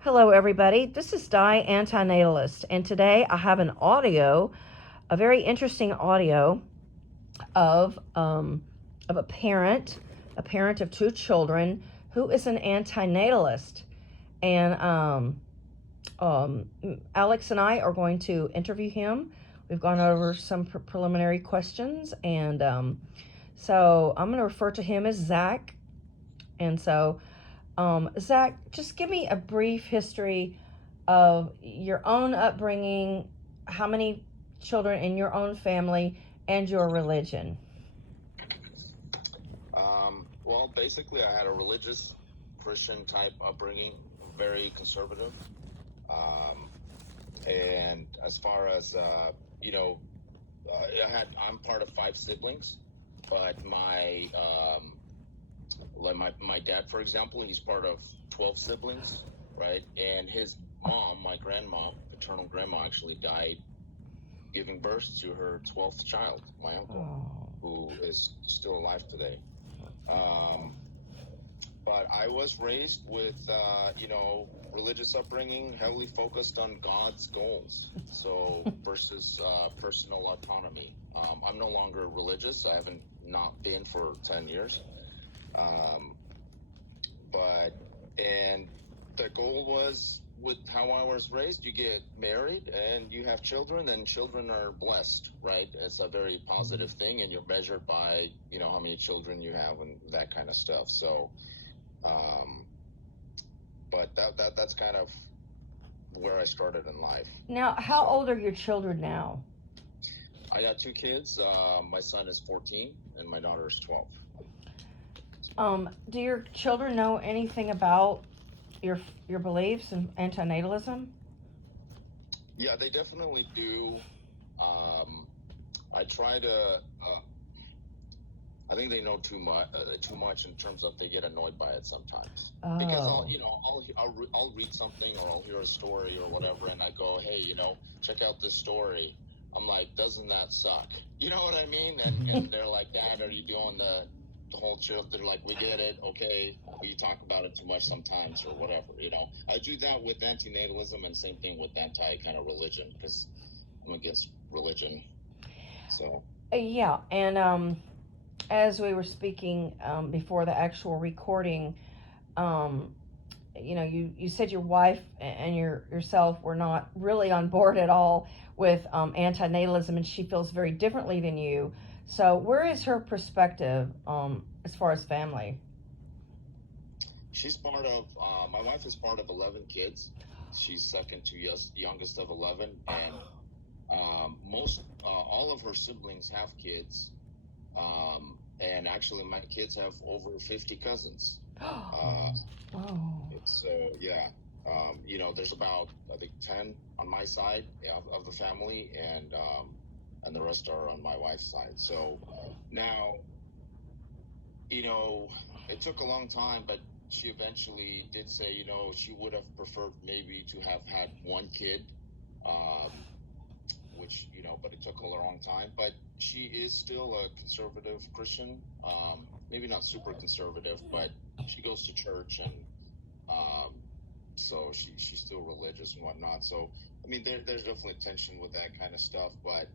Hello, everybody. This is Di, Anti-Natalist, and today I have an audio, a very interesting audio of a parent of two children who is an anti-natalist, and Alex and I are going to interview him. We've gone over some preliminary questions, and so I'm going to refer to him as Zach, and so. Zach, just give me a brief history of your own upbringing, how many children in your own family, and your religion. Well, basically, I had a religious Christian type upbringing, very conservative. Um, and as far as, you know, I'm part of five siblings, but my dad, for example, he's part of 12 siblings, right? And his mom, my grandma, paternal grandma, actually died giving birth to her 12th child, my uncle, Oh. who is still alive today. Um, but I was raised with, religious upbringing, heavily focused on God's goals. So versus personal autonomy. I'm no longer religious. I haven't not been for 10 years. Um, but, and the goal was with how I was raised, you get married and you have children, and children are blessed, right? It's a very positive thing, and you're measured by, how many children you have and that kind of stuff. So, um, but that's kind of where I started in life. Now, how So old are your children now? I got two kids. My son is 14 and my daughter is 12. Do your children know anything about your your beliefs and antinatalism? Yeah, they definitely do. I try to. I think they know too much in terms of they get annoyed by it sometimes. Because Oh. I'll read something or I'll hear a story or whatever, and I go, hey, check out this story. I'm like, doesn't that suck? You know what I mean? And they're like, Dad, are you doing the whole chill? They're like, we get it, okay. We talk about it too much sometimes or whatever. I do that with anti-natalism, and same thing with anti kind of religion, because I'm against religion. So Yeah, and as we were speaking before the actual recording, um, you said your wife and yourself were not really on board at all with antinatalism, and she feels very differently than you. So, where is her perspective as far as family? she's part of, my wife is part of 11 kids. She's second to youngest of 11. And all of her siblings have kids. And actually, my kids have over 50 cousins. Uh, Oh. so, yeah. There's about, I think, 10 on my side of the family, and the rest are on my wife's side. So now, you know, it took a long time, but she eventually did say, she would have preferred maybe to have had one kid, um, but it took a long time. But she is still a conservative Christian, maybe not super conservative, but she goes to church, and um, so she's still religious and whatnot. So, I mean, there's definitely tension with that kind of stuff, but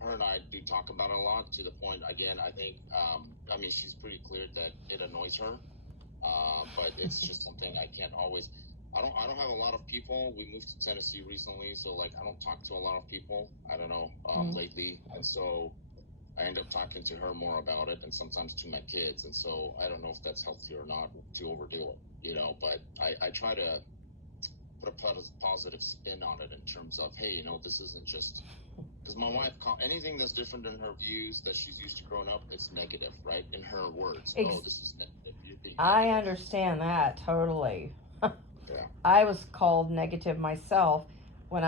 her and I do talk about it a lot, to the point, again, I think, I mean, she's pretty clear that it annoys her, but it's just something I can't always. I don't have a lot of people. We moved to Tennessee recently, so like I don't talk to a lot of people. I don't know, Mm. lately, and so I end up talking to her more about it, and sometimes to my kids, and so I don't know if that's healthy or not to overdo it, But I try to put a positive spin on it in terms of, hey, this isn't just because my wife, anything that's different in her views that she's used to growing up, it's negative, right? In her words, oh, Ex- this is negative. You're being I negative. understand that totally. Yeah. I was called negative myself when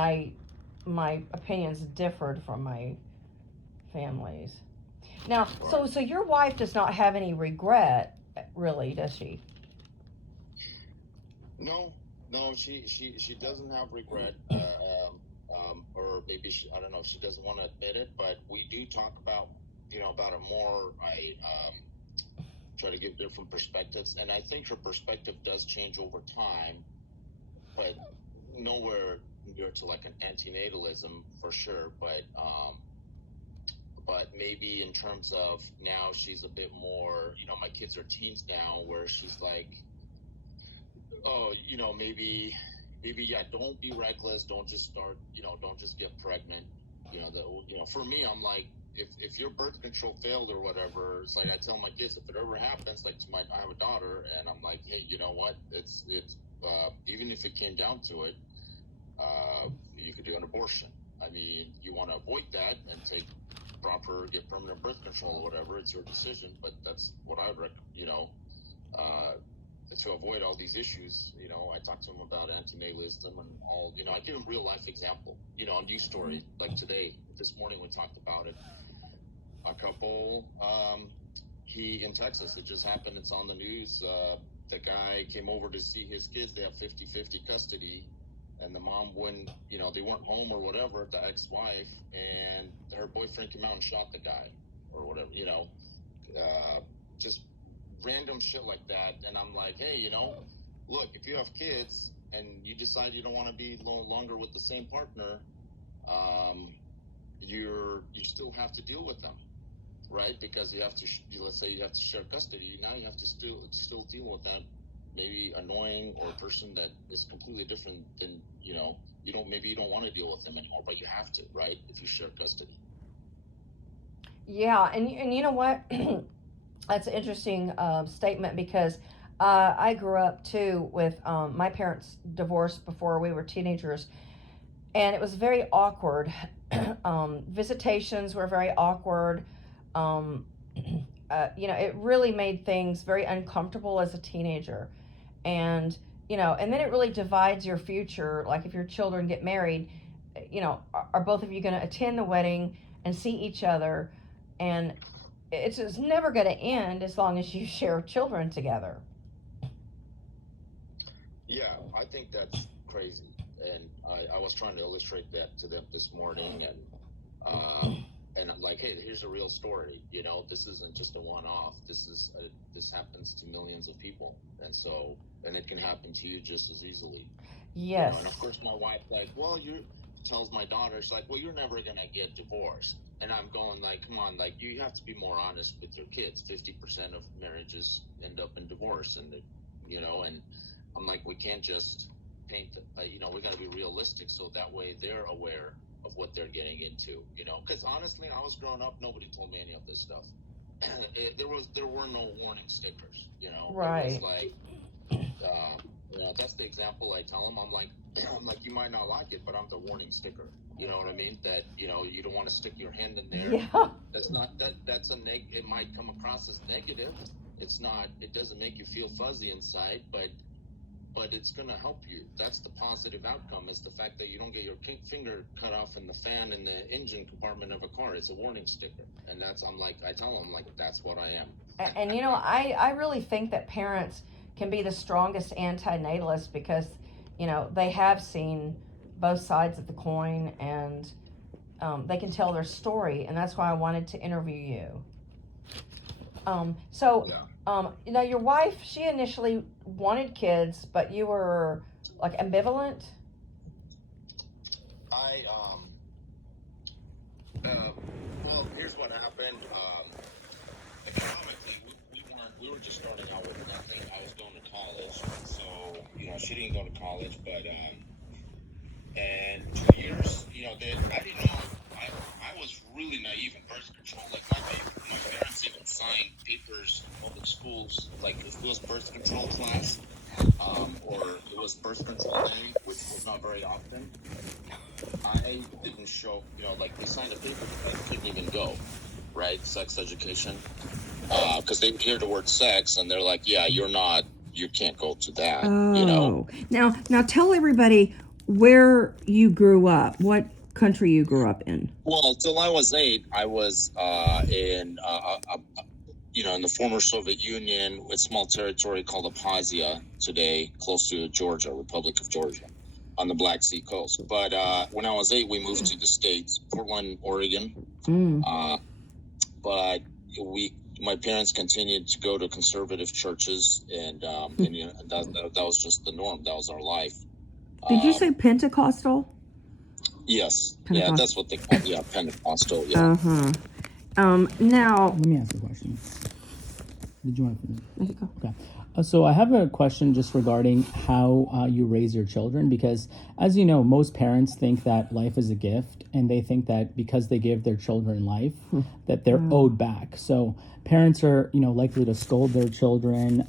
my opinions differed from my family's. Now, Right. so your wife does not have any regret, really, does she? No, no, she doesn't have regret, or maybe I don't know if she doesn't want to admit it, but we do talk about, about it more. I try to give different perspectives. And I think her perspective does change over time, but nowhere near to like an anti-natalism for sure. But maybe in terms of now she's a bit more, my kids are teens now, where she's like, oh, maybe, yeah, don't be reckless. Don't just start, don't just get pregnant. For me, I'm like, if your birth control failed or whatever, it's like I tell my kids, if it ever happens, like I have a daughter, and I'm like, hey, you know what? It's even if it came down to it, you could do an abortion. I mean, you want to avoid that and get permanent birth control or whatever. It's your decision, but that's what I would to avoid all these issues. I talk to them about anti-natalism and all. I give them real life example. A news story like today. This morning we talked about it. A couple, in Texas. It just happened. It's on the news. The guy came over to see his kids. They have 50-50 custody. And the mom wouldn't, they weren't home or whatever, the ex-wife, and her boyfriend came out and shot the guy or whatever, just random shit like that. And I'm like, hey, look, if you have kids and you decide you don't want to be no longer with the same partner, you still have to deal with them, right? Because you have to, let's say you have to share custody. Now you have to still deal with that maybe annoying or a person that is completely different than, maybe you don't want to deal with them anymore, but you have to, right? If you share custody. Yeah. And you know what? That's an interesting statement, because I grew up too with my parents divorced before we were teenagers, and it was very awkward. Visitations were very awkward. It really made things very uncomfortable as a teenager. And, and then it really divides your future. Like if your children get married, are both of you going to attend the wedding and see each other? And it's just never going to end as long as you share children together. Yeah, I think that's crazy. And I was trying to illustrate that to them this morning. And I'm like, hey, here's a real story. This isn't just a one-off. This happens to millions of people. And it can happen to you just as easily. Yes. And of course, my wife tells my daughter, she's like, well, you're never going to get divorced. And I'm going like, come on, like you have to be more honest with your kids. 50% of marriages end up in divorce. And, and I'm like, we can't just paint it. We got to be realistic. So that way they're aware of what they're getting into, because honestly, I was growing up, nobody told me any of this stuff. There were no warning stickers, Right. It was like, that's the example I tell them. I'm like, you might not like it, but I'm the warning sticker. You know what I mean? That, you don't want to stick your hand in there. Yeah. That's not, that's it might come across as negative. It's not, it doesn't make you feel fuzzy inside, but it's going to help you. That's the positive outcome, is the fact that you don't get your finger cut off in the fan in the engine compartment of a car. It's a warning sticker. And I tell them, like, that's what I am. And I really think that parents can be the strongest anti-natalists, because, they have seen both sides of the coin, and they can tell their story. And that's why I wanted to interview you. Your wife, she initially wanted kids, but you were like ambivalent. Well, here's what happened. Economically, we were just starting out with nothing. I was going to college, so she didn't go to college, but and 2 years, I didn't know. I was really naive in birth control. Like my parents even signed papers in public schools, like if it was birth control class, or it was birth control day, which was not very often. I didn't show, like they signed a paper that I couldn't even go, right? Sex education, because they hear the word sex and they're like, yeah, you can't go to that. Oh. Now tell everybody where you grew up. What country you grew up in? Well, till I was 8, I was in the former Soviet Union, a small territory called Abkhazia today, close to Georgia, Republic of Georgia, on the Black Sea coast. But when I was 8, we moved to the States, Portland, Oregon. But my parents continued to go to conservative churches, and that was just the norm. That was our life. Did you say Pentecostal? Yes. Yeah, that's what they call it. Yeah, Pentecostal. Yeah. Uh-huh. Now, let me ask a question. Did you want to finish? There you go. Okay. So I have a question just regarding how you raise your children, because as you know, most parents think that life is a gift, and they think that because they give their children life, that they're owed back. So parents are, likely to scold their children,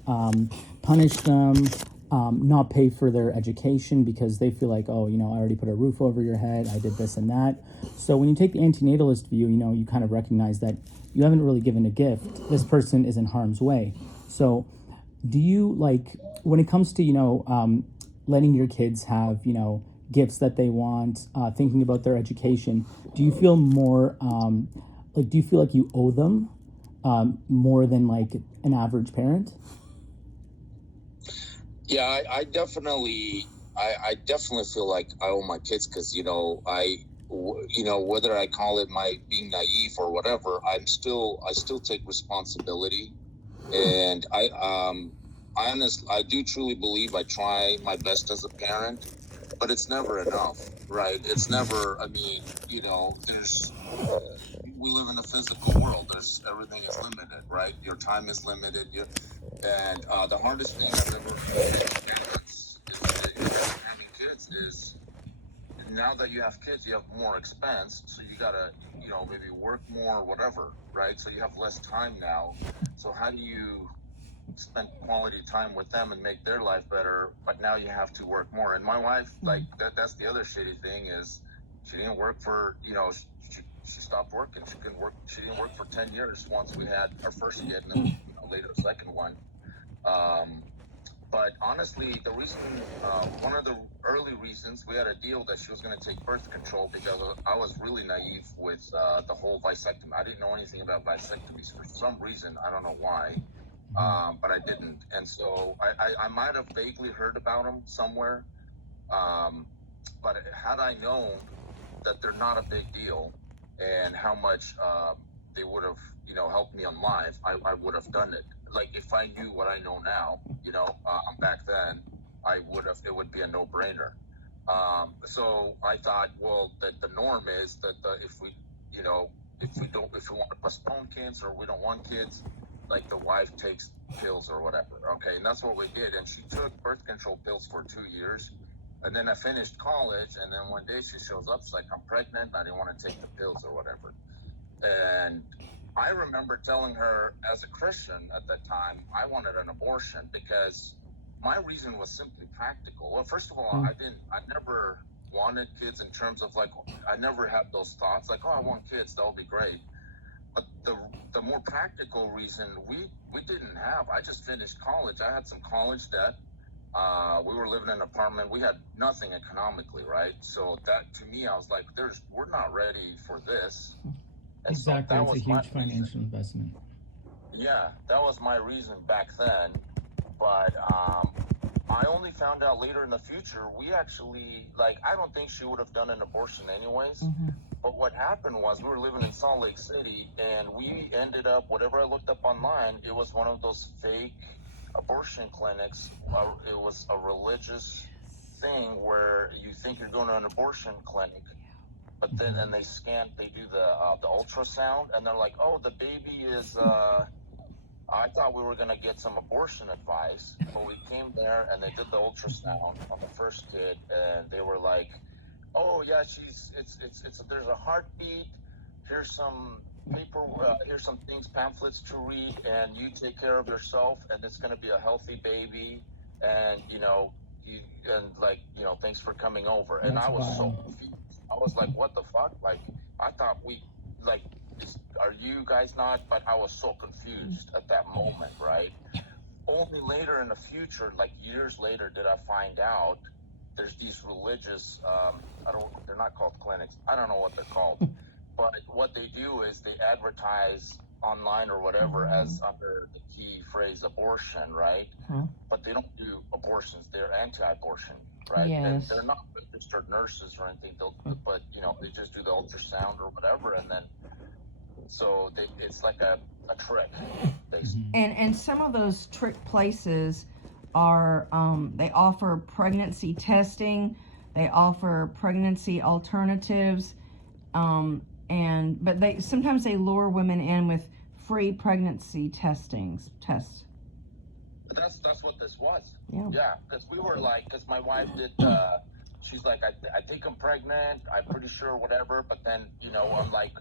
punish them, not pay for their education because they feel like, oh, I already put a roof over your head, I did this and that. So when you take the antinatalist view, you kind of recognize that you haven't really given a gift. This person is in harm's way. So do you, when it comes to, letting your kids have, gifts that they want, thinking about their education, do you feel more, do you feel like you owe them more than like an average parent? Yeah, I definitely feel like I owe my kids, because whether I call it my being naive or whatever, I still take responsibility, and I do truly believe I try my best as a parent, but it's never enough, right? It's never. I mean, there's. We live in a physical world. Everything is limited, right? Your time is limited. And the hardest thing I've ever faced as parents is having kids is, now that you have kids, you have more expense, so you gotta, maybe work more or whatever, right? So you have less time now. So how do you spend quality time with them and make their life better? But now you have to work more. And my wife, like, that's the other shitty thing, is she didn't work for, she stopped working. She didn't work for 10 years once we had our first kid, and then later a second one. But honestly, the reason, one of the early reasons, we had a deal that she was going to take birth control, because I was really naive with the whole vasectomy. I didn't know anything about vasectomies for some reason. I don't know why, but I didn't. And so I might have vaguely heard about them somewhere. But had I known that they're not a big deal, and how much they would have, helped me on life, I would have done it. Like, if I knew what I know now, back then, it would be a no-brainer. So I thought, well, that the norm is that if we want to postpone kids, or we don't want kids, like, the wife takes pills or whatever. Okay. And that's what we did. And she took birth control pills for 2 years. And then I finished college, and then one day she shows up, she's like, I'm pregnant, I didn't want to take the pills or whatever. And I remember telling her, as a Christian at that time, I wanted an abortion, because my reason was simply practical. Well, first of all, I never wanted kids in terms of, like, I never had those thoughts like, oh, I want kids, that would be great. But the more practical reason, we didn't have. I just finished college. I had some college debt. We were living in an apartment. We had nothing economically, right? So that, to me, I was like, we're not ready for this. And exactly. So it's a huge financial investment. Yeah, that was my reason back then. But I only found out later in the future, we actually, like, I don't think she would have done an abortion anyways. But what happened was, we were living in Salt Lake City, and we ended up, whatever I looked up online, it was one of those fake abortion clinics. It was a religious thing where you think you're going to an abortion clinic, but then, and they do the ultrasound, and they're like, oh, the baby is, I thought we were going to get some abortion advice, but we came there and they did the ultrasound on the first kid, and they were like, oh yeah, there's a heartbeat, here's some paper, here's some pamphlets to read, and you take care of yourself, and it's going to be a healthy baby, and thanks for coming over. And I was so confused. I was like, what the fuck? Like, I thought are you guys not? But I was so confused at that moment, right? Only later in the future, like years later, did I find out there's these religious, they're not called clinics. I don't know what they're called. But what they do is they advertise online or whatever as under the key phrase abortion, right? But they don't do abortions. They're anti-abortion, right? Yes. And they're not registered nurses or anything. But they just do the ultrasound or whatever. And then, So it's like a trick, basically. And some of those trick places are they offer pregnancy testing, they offer pregnancy alternatives, but they sometimes they lure women in with free pregnancy tests. That's what this was. Yeah. Because we were like, because my wife did. She's like, I think I'm pregnant. I'm pretty sure, whatever. But then, I'm like,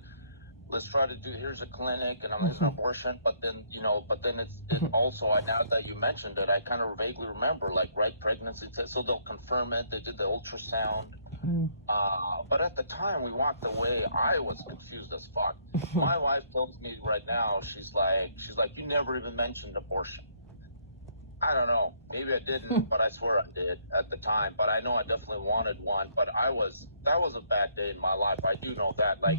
let's try to do. Here's a clinic, and here's an abortion. But then, it's also. Now that you mentioned it, I kind of vaguely remember, like, right, pregnancy test. So they'll confirm it. They did the ultrasound. But at the time we walked away, I was confused as fuck. My wife tells me right now, she's like, you never even mentioned abortion. I don't know. Maybe I didn't, but I swear I did at the time. But I know I definitely wanted one. But that was a bad day in my life. I do know that. Like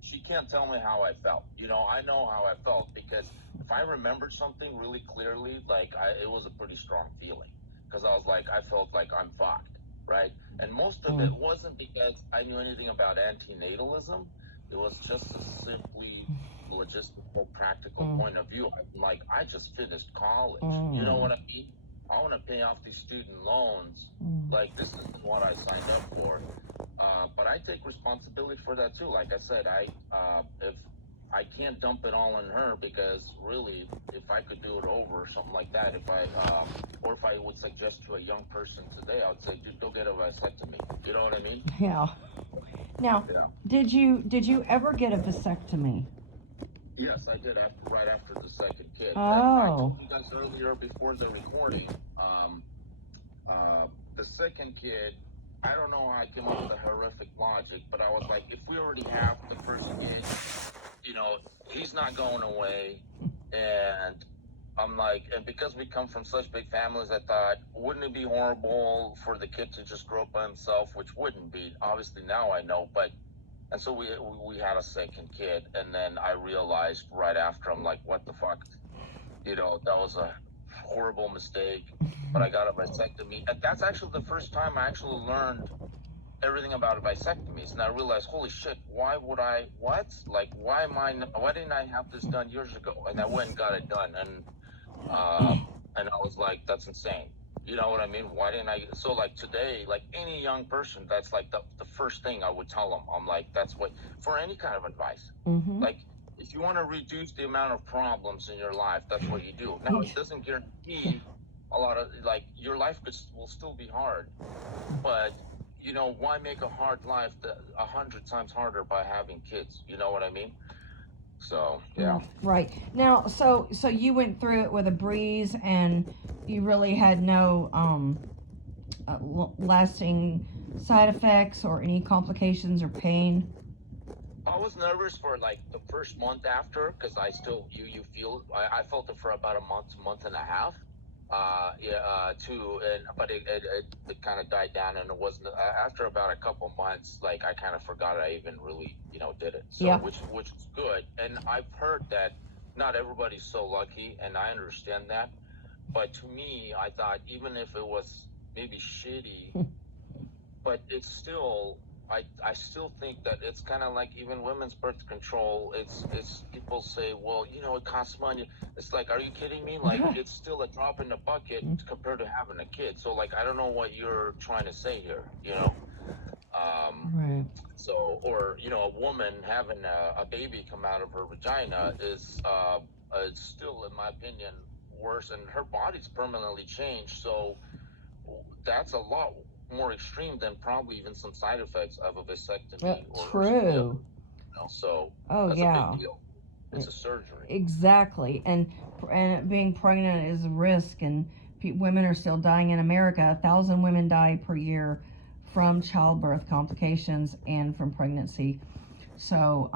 she can't tell me how I felt. I know how I felt because if I remembered something really clearly, it was a pretty strong feeling because I was like, I felt like I'm fucked, right? And most of it wasn't because I knew anything about anti-natalism. It was just a simply logistical, practical point of view. I'm like, I just finished college. You know what I mean? I want to pay off these student loans. Like, this isn't what I signed up for. But I take responsibility for that too. Like I said, if I can't dump it all on her because really, if I could do it over or something like that, if I would suggest to a young person today, I would say, dude, go get a vasectomy. You know what I mean? Yeah. Now, did you ever get a vasectomy? Yes, I did. Right after the second kid. Oh. I told you guys earlier before the recording. The second kid, I don't know how I came up with the horrific logic, but I was like, if we already have the first kid, he's not going away, and I'm like, and because we come from such big families, I thought, wouldn't it be horrible for the kid to just grow up by himself? Which wouldn't be. Obviously, now I know, but. And so we had a second kid, and then I realized right after, I'm like, what the fuck? That was a horrible mistake, but I got a vasectomy. And that's actually the first time I actually learned everything about vasectomies. And I realized, holy shit, why didn't I have this done years ago? And I went and got it done. And I was like, that's insane. You know what I mean? Why didn't I? So like today, like any young person, that's like the first thing I would tell them. I'm like, that's what, for any kind of advice. Like, if you want to reduce the amount of problems in your life, that's what you do. Now, it doesn't guarantee a lot of, like, your life will still be hard. But, why make a hard life 100 times harder by having kids? You know what I mean? So, yeah. Right. Now, so you went through it with a breeze, and you really had no lasting side effects or any complications or pain? I was nervous for like the first month after, because I still you feel I felt it for about a month and a half. But it kind of died down, and it wasn't after about a couple months. Like, I kind of forgot I even really did it. So which is good, and I've heard that not everybody's so lucky, and I understand that. But to me, I thought even if it was maybe shitty, but it's still. I still think that it's kind of like even women's birth control. It's people say, well, it costs money. It's like, are you kidding me? Like, it's still a drop in the bucket compared to having a kid. So, like, I don't know what you're trying to say here, Right. So, or, a woman having a baby come out of her vagina is still, in my opinion, worse, and her body's permanently changed. So that's a lot more extreme than probably even some side effects of a vasectomy. True. So that's a big deal. It's a surgery. Exactly. And being pregnant is a risk, and women are still dying in America. 1,000 women die per year from childbirth complications and from pregnancy. So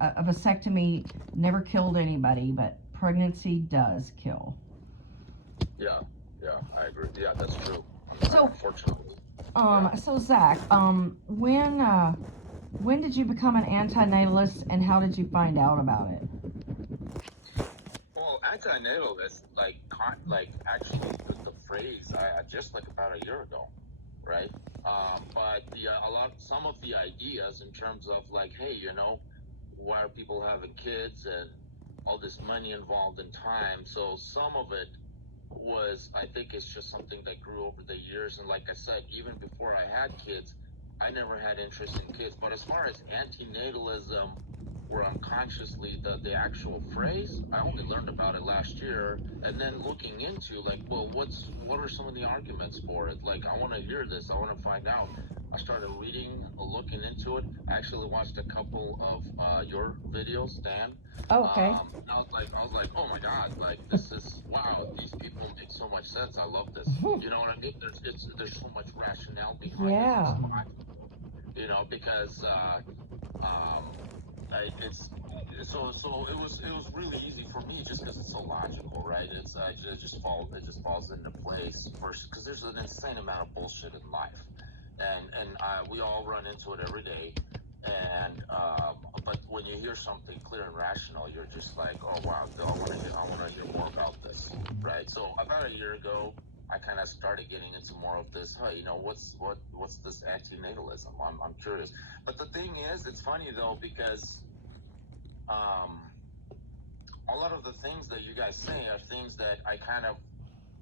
a vasectomy never killed anybody, but pregnancy does kill. Yeah, I agree. Yeah, that's true. So, unfortunately. So Zach, when did you become an anti-natalist, and how did you find out about it? Well, anti-natalist, like actually the phrase, I just like about a year ago, right? But some of the ideas in terms of like, hey, why are people having kids and all this money involved in time. So some of it was, I think it's just something that grew over the years. And like I said, even before I had kids, I never had interest in kids. But as far as antinatalism, or unconsciously the actual phrase, I only learned about it last year. And then looking into like, well, what are some of the arguments for it? Like, I want to hear this. I want to find out. I started reading, looking into it. I actually watched a couple of your videos, Dan. Oh, okay. And I was like, oh my God, like this is wow. These people make so much sense. I love this. You know what I mean? There's so much rationale behind it. It's Yeah. logical. You know, because it's so it was really easy for me just because it's so logical, right? It just falls into place versus because there's an insane amount of bullshit in life, and we all run into it every day. And but when you hear something clear and rational, you're just like, oh wow, I want to hear more about this, right? So about a year ago, I kind of started getting into more of this. Hey, you know, what's this antinatalism? I'm curious. But the thing is, it's funny though because a lot of the things that you guys say are things that I kind of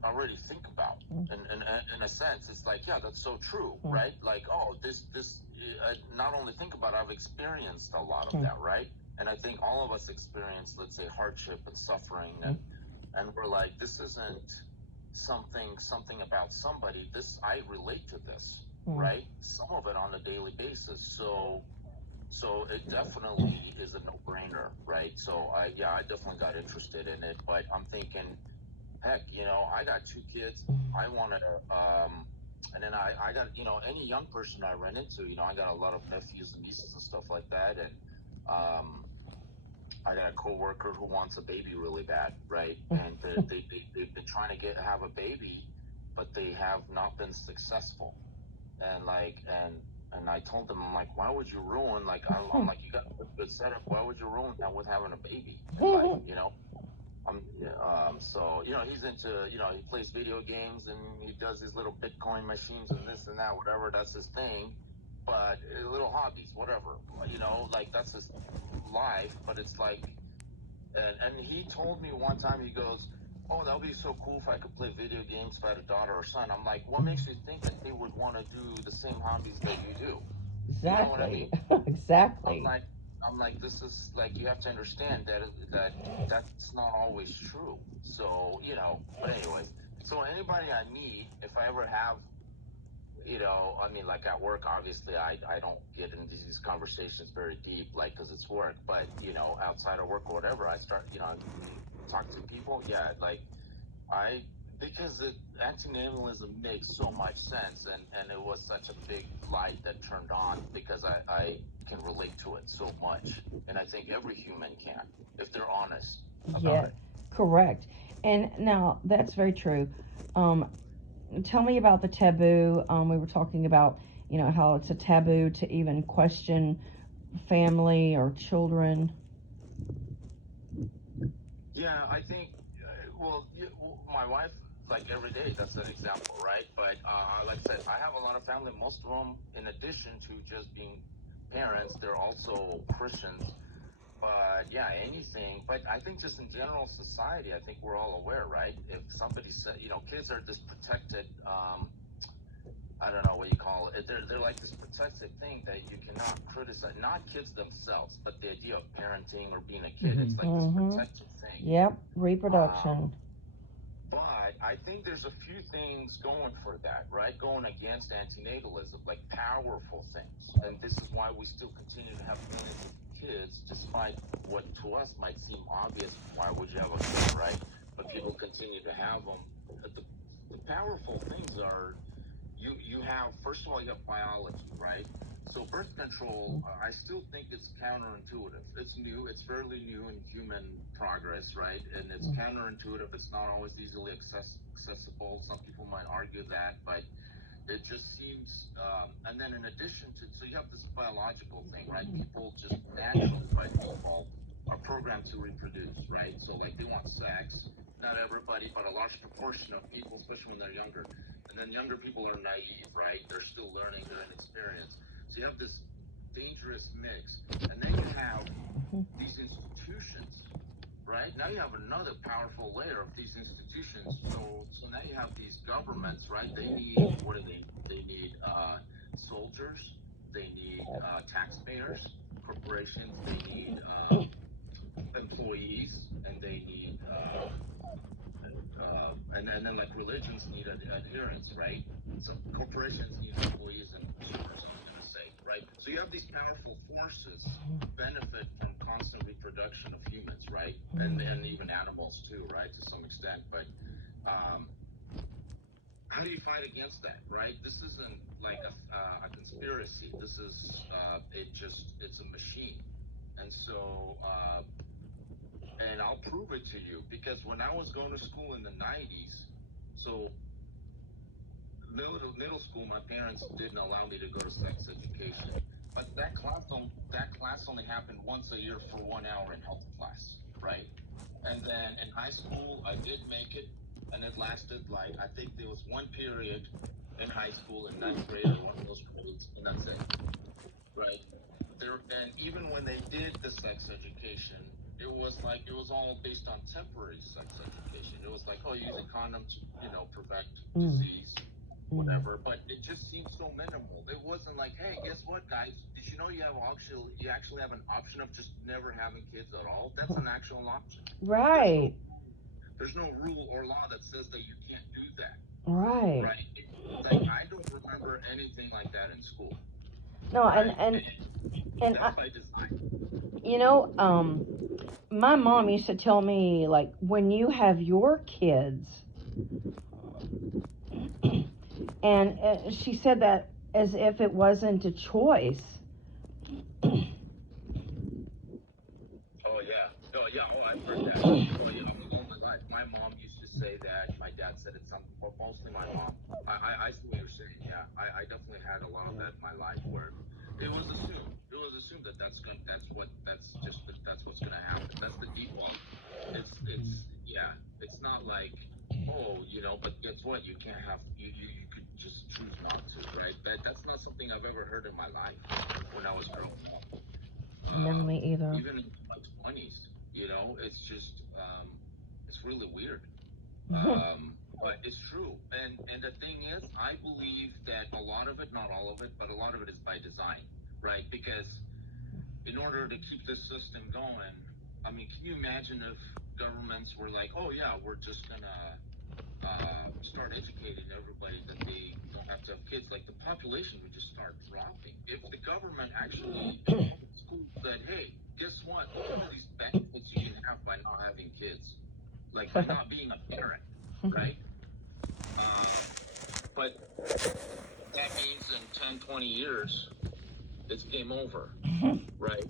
already think about. In a sense, it's like, yeah, that's so true, right? Like, oh, this I not only think about, I've experienced a lot of that, right? And I think all of us experience, let's say, hardship and suffering, and we're like, this isn't something about somebody. This I relate to this, right? Some of it on a daily basis. So it definitely is a no-brainer, right? So I definitely got interested in it, but I'm thinking, heck, you know, I got 2 kids. I want to, and then I got, you know, any young person I run into, you know, I got a lot of nephews and nieces and stuff like that, and I got a coworker who wants a baby really bad, right? And they've been trying to have a baby, but they have not been successful. And like, and I told them, I'm like, why would you ruin, like, I'm like, you got a good setup. Why would you ruin that with having a baby in life, you know? So, you know, he's into, you know, he plays video games and he does his little Bitcoin machines and this and that, whatever, that's his thing. But little hobbies, whatever, you know, like that's his life. But it's like, and he told me one time, he goes, oh, that would be so cool if I could play video games if I had a daughter or son. I'm like, what makes you think that they would want to do the same hobbies that you do? You know what I Exactly. mean? I'm Exactly. like, this is like, you have to understand that's not always true. So, you know, but anyways, so anybody I meet, if I ever have, you know, I mean, like at work, obviously, I don't get into these conversations very deep, like, because it's work. But, you know, outside of work or whatever, I start, you know, talk to people. Yeah, like, I, because antinatalism makes so much sense, and it was such a big light that turned on because I can relate to it so much. And I think every human can, if they're honest about Yeah, it. correct. And now that's very true. Um, Tell me about the taboo. We were talking about, you know, how it's a taboo to even question family or children. Yeah, I think, my wife, like every day, that's an example, right? But like I said, I have a lot of family. Most of them, in addition to just being parents, they're also Christians. But yeah, anything. But I think just in general society, I think we're all aware, right? If somebody said, you know, kids are this protected, I don't know what you call it. They're like this protected thing that you cannot criticize. Not kids themselves, but the idea of parenting or being a kid. It's like this protected thing. Yep, Um, reproduction. but I think there's a few things going for that, right? Going against antinatalism, like powerful things. And this is why we still continue to have millions of kids, despite what to us might seem obvious. Why would you have a kid, right? But people continue to have them. The powerful things are, you have, first of all, you have biology, right? So birth control, I still think it's counterintuitive. It's new, it's fairly new in human progress, right? And it's counterintuitive. It's not always easily accessible. Some people might argue that, but it just seems, and then in addition to, so you have this biological thing, right? People just naturally by default are programmed to reproduce, right? So like they want sex. Not everybody, but a large proportion of people, especially when they're younger. And then younger people are naive, right? They're still learning, they're inexperienced. So you have this dangerous mix. And then you have these institutions, right? Now you have another powerful layer of these institutions. So now you have these governments, right? They need, what do they? They need soldiers. They need taxpayers, corporations. They need employees, and they need and then like religions need adherence, right? So corporations need employees and consumers, I'm going to say, right? So you have these powerful forces benefit from constant reproduction of humans, right? And even animals too, right, to some extent. But how do you fight against that, right? This isn't like a conspiracy. This is it's a machine. And so and I'll prove it to you, because when I was going to school in the 90s, so middle school, my parents didn't allow me to go to sex education, but that class only happened once a year for 1 hour in health class, right? And then in high school, I did make it, and it lasted like, I think there was one period in high school in ninth grade or one of those grades, and that's it, right? And even when they did the sex education, it was all based on temporary sex education. It was like, oh, use a condom to prevent disease, whatever. But it just seemed so minimal. It wasn't like, hey, guess what, guys? Did you know you actually have an option of just never having kids at all? That's an actual option. Right. There's no rule or law that says that you can't do that. Right. Right? Like, I don't remember anything like that in school. No, Right? and that's by design. My mom used to tell me, like, when you have your kids, and she said that as if it wasn't a choice. Oh yeah, I've heard that. Oh yeah, all my life. My mom used to say that. My dad said it some, or mostly my mom. I see what you're saying. Yeah, I definitely had a lot of that in my life where it was assumed. It was assumed that that's what's gonna happen. That's the default. Yeah. It's not like, oh, but guess what? You can't have you could just choose not to, right? That's not something I've ever heard in my life when I was growing up. Never me either. Even in my 20s, it's just it's really weird. But it's true. And the thing is, I believe that a lot of it, not all of it, but a lot of it is by design, right? Because in order to keep this system going, I mean, can you imagine if governments were like, oh yeah, we're just gonna start educating everybody that they don't have to have kids? Like, the population would just start dropping. If the government actually in public school said, hey, guess what? Look at all these benefits you can have by not having kids, like by not being a parent, right? But that means in 10, 20 years, it's game over, right?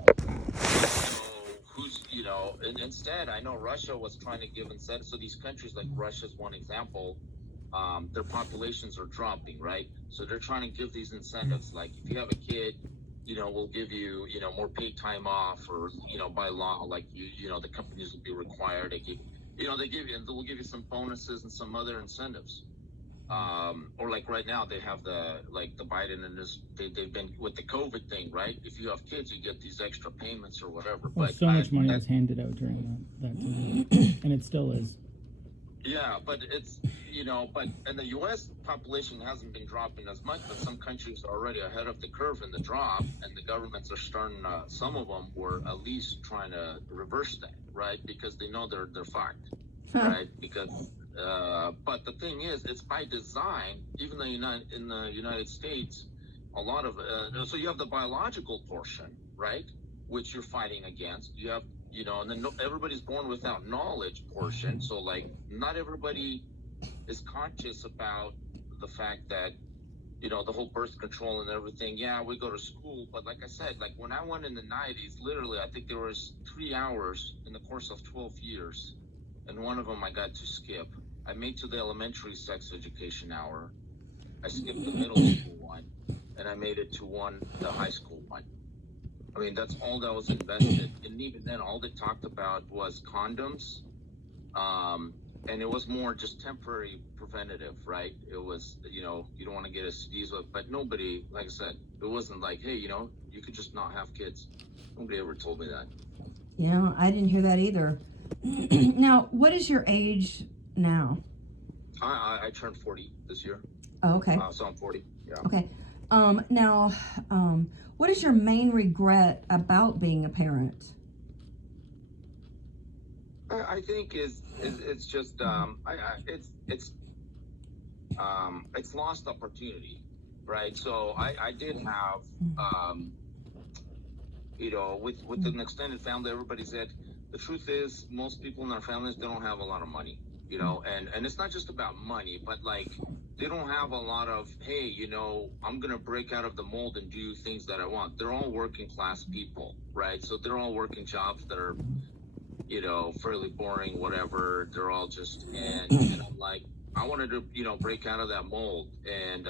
So and instead, I know Russia was trying to give incentives. So these countries, like Russia is one example, their populations are dropping, right? So they're trying to give these incentives, like if you have a kid, we'll give you, more paid time off, or, by law, like the companies will be required to give, they'll give you some bonuses and some other incentives. Or like right now they have the Biden and they've been with the COVID thing, right? If you have kids, you get these extra payments or whatever. Well, but so much money was handed out during that time, and it still is. Yeah, but it's and the U.S. population hasn't been dropping as much, but some countries are already ahead of the curve in the drop, and the governments are starting. Some of them were at least trying to reverse that, right? Because they know they're fucked, right? Because but the thing is, it's by design. Even though in the United States, a lot of so you have the biological portion, right, which you're fighting against. You have and then everybody's born without knowledge portion. So like, not everybody is conscious about the fact that the whole birth control and everything. Yeah, we go to school, but like I said, like when I went in the 90s, literally, I think there was 3 hours in the course of 12 years, and one of them I got to skip. I made to the elementary sex education hour. I skipped the middle school one, and I made it to the high school one. I mean, that's all that was invested. And even then, all they talked about was condoms, and it was more just temporary preventative, right? It was, you don't want to get STDs, but nobody, like I said, it wasn't like, hey, you could just not have kids. Nobody ever told me that. Yeah, I didn't hear that either. Now, what is your age now? I turned 40 this year. Oh, okay. So I'm 40. Yeah. Okay. Now, what is your main regret about being a parent? I think it's just it's lost opportunity, right? So I did have with an extended family, everybody said the truth is most people in their families, they don't have a lot of money, and it's not just about money, but like they don't have a lot of, hey, I'm gonna break out of the mold and do things that I want. They're all working class people, right? So they're all working jobs that are fairly boring, whatever. They're all just, and I'm like, I wanted to, break out of that mold and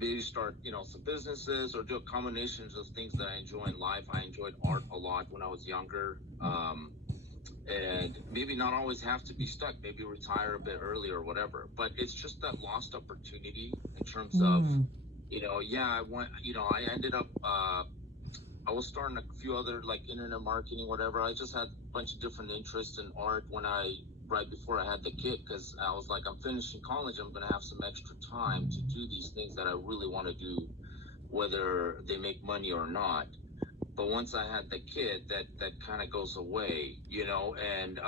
maybe start, some businesses or do a combinations of things that I enjoy in life. I enjoyed art a lot when I was younger. And maybe not always have to be stuck, maybe retire a bit early or whatever. But it's just that lost opportunity in terms of, I ended up, I was starting a few other like internet marketing, whatever. I just had a bunch of different interests in art right before I had the kid, because I was like, I'm finishing college, I'm going to have some extra time to do these things that I really want to do, whether they make money or not. But once I had the kid, that kind of goes away, and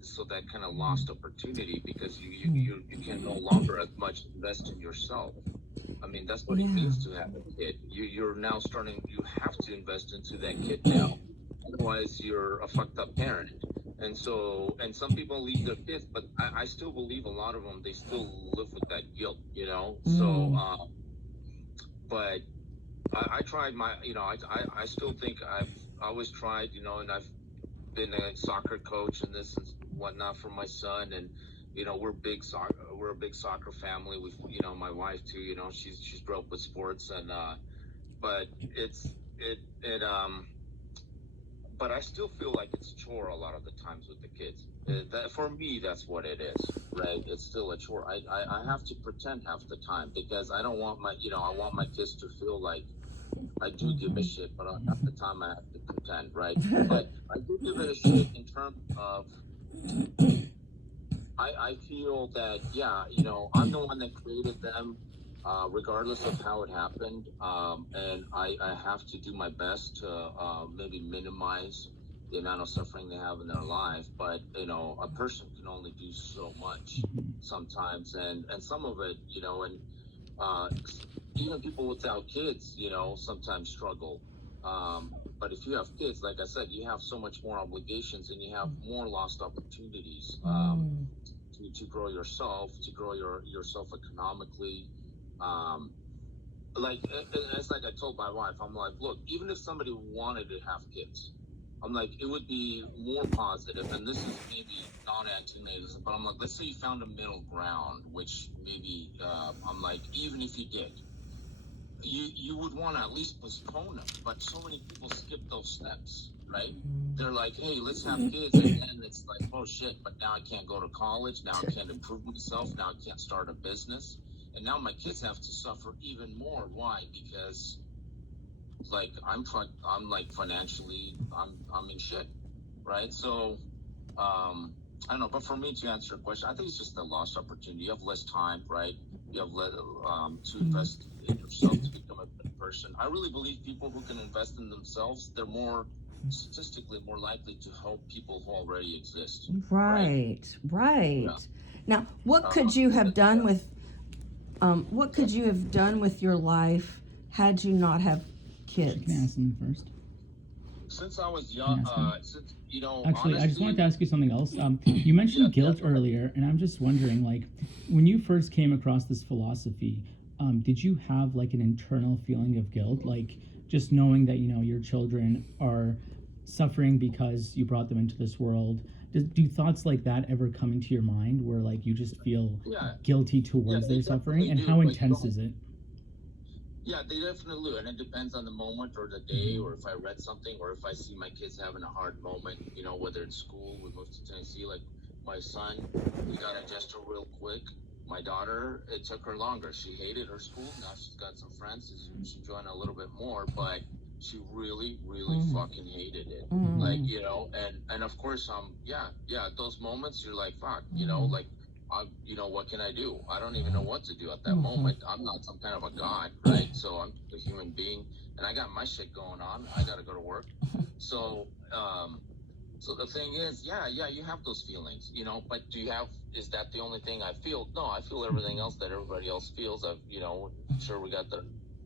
so that kind of lost opportunity because you can no longer as much invest in yourself. I mean, that's what it means to have a kid. You're now you have to invest into that kid now. Otherwise, you're a fucked up parent. And so, and some people leave their kids, but I still believe a lot of them, they still live with that guilt, So, but I tried I still think I've always tried, and I've been a soccer coach and this and whatnot for my son, and we're a big soccer family. With my wife too. She's grew up with sports, and but it's it it but I still feel like it's a chore a lot of the times with the kids. That for me, that's what it is, right? It's still a chore. I have to pretend half the time because I don't want I want my kids to feel like I do give a shit, but half the time I have to pretend, right? But I do give it a shit in terms of I feel that I'm the one that created them, regardless of how it happened, and I have to do my best to maybe minimize the amount of suffering they have in their life. But a person can only do so much sometimes, and some of it, and uh, even people without kids, sometimes struggle. But if you have kids, like I said, you have so much more obligations and you have more lost opportunities to grow yourself, to grow yourself economically. Um, it's like I told my wife, I'm like, look, even if somebody wanted to have kids, I'm like, it would be more positive, and this is maybe not anti-natalism, but I'm like, let's say you found a middle ground, which maybe I'm like, even if you did, you would want to at least postpone them. But so many people skip those steps, right? They're like, hey, let's have kids, and then it's like, oh shit, but now I can't go to college, now I can't improve myself, now I can't start a business, and now my kids have to suffer even more. Why? Because like I'm like financially I'm in shit, right? So I don't know, but for me, to answer your question, I think it's just a lost opportunity. You have less time, right? You have to invest in yourself to become a better person. I really believe people who can invest in themselves, they're more statistically more likely to help people who already exist. Right. Yeah. Now, what could you have done with your life had you not have kids? Can I ask something first? Since I was young, since Actually, honestly, I just wanted to ask you something else. You mentioned guilt earlier, and I'm just wondering, like, when you first came across this philosophy, did you have like an internal feeling of guilt, like just knowing that your children are suffering because you brought them into this world? Do thoughts like that ever come into your mind, where like you just feel guilty towards their suffering, and how intense is it? Yeah, they definitely do. And it depends on the moment or the day, or if I read something, or if I see my kids having a hard moment, whether it's school, we moved to Tennessee, like my son, he got adjusted real quick. My daughter, it took her longer. She hated her school. Now she's got some friends. She's enjoying a little bit more, but she really, really fucking hated it. Like, and of course, those moments you're like, fuck, like, what can I do? I don't even know what to do at that moment. I'm not some kind of a god, right? So I'm a human being, and I got my shit going on. I got to go to work. So, so the thing is, you have those feelings, but is that the only thing I feel? No, I feel everything else that everybody else feels. Sure, we got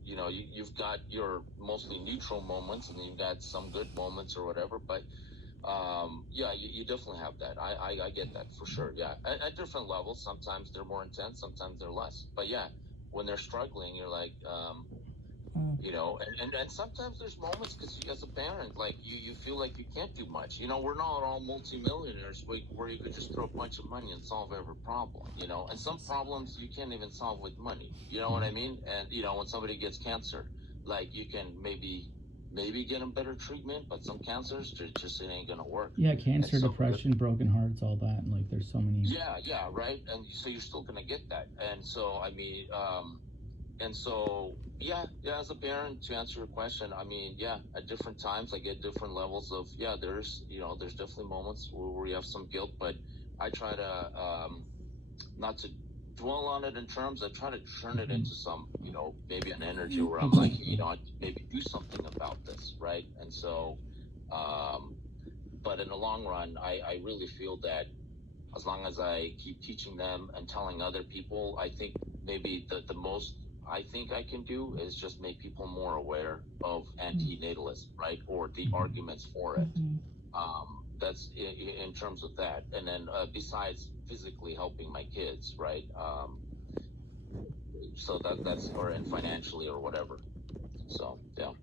you've got your mostly neutral moments, and then you've got some good moments or whatever, but you definitely have that. I get that for sure. Yeah, at different levels. Sometimes they're more intense, sometimes they're less. But yeah, when they're struggling, you're like, and sometimes there's moments because as a parent, like you feel like you can't do much. We're not all multimillionaires where you could just throw a bunch of money and solve every problem. And some problems you can't even solve with money. You know what I mean? And when somebody gets cancer, like you can maybe get them better treatment, but some cancers just it ain't gonna work. Yeah, cancer, depression, broken hearts, all that. Like there's so many. Yeah, right. And so you're still gonna get that. And so I mean, as a parent, to answer your question, I mean, at different times I get different levels of there's definitely moments where you have some guilt, but I try to not to dwell on it in terms. I try to turn it into some, maybe an energy where I'm like, maybe do something about this, right? And so, but in the long run, I really feel that as long as I keep teaching them and telling other people, I think maybe the most I think I can do is just make people more aware of anti-natalism, right? Or the arguments for it. That's in terms of that. And then besides physically helping my kids, right? So that's and financially or whatever. So, yeah.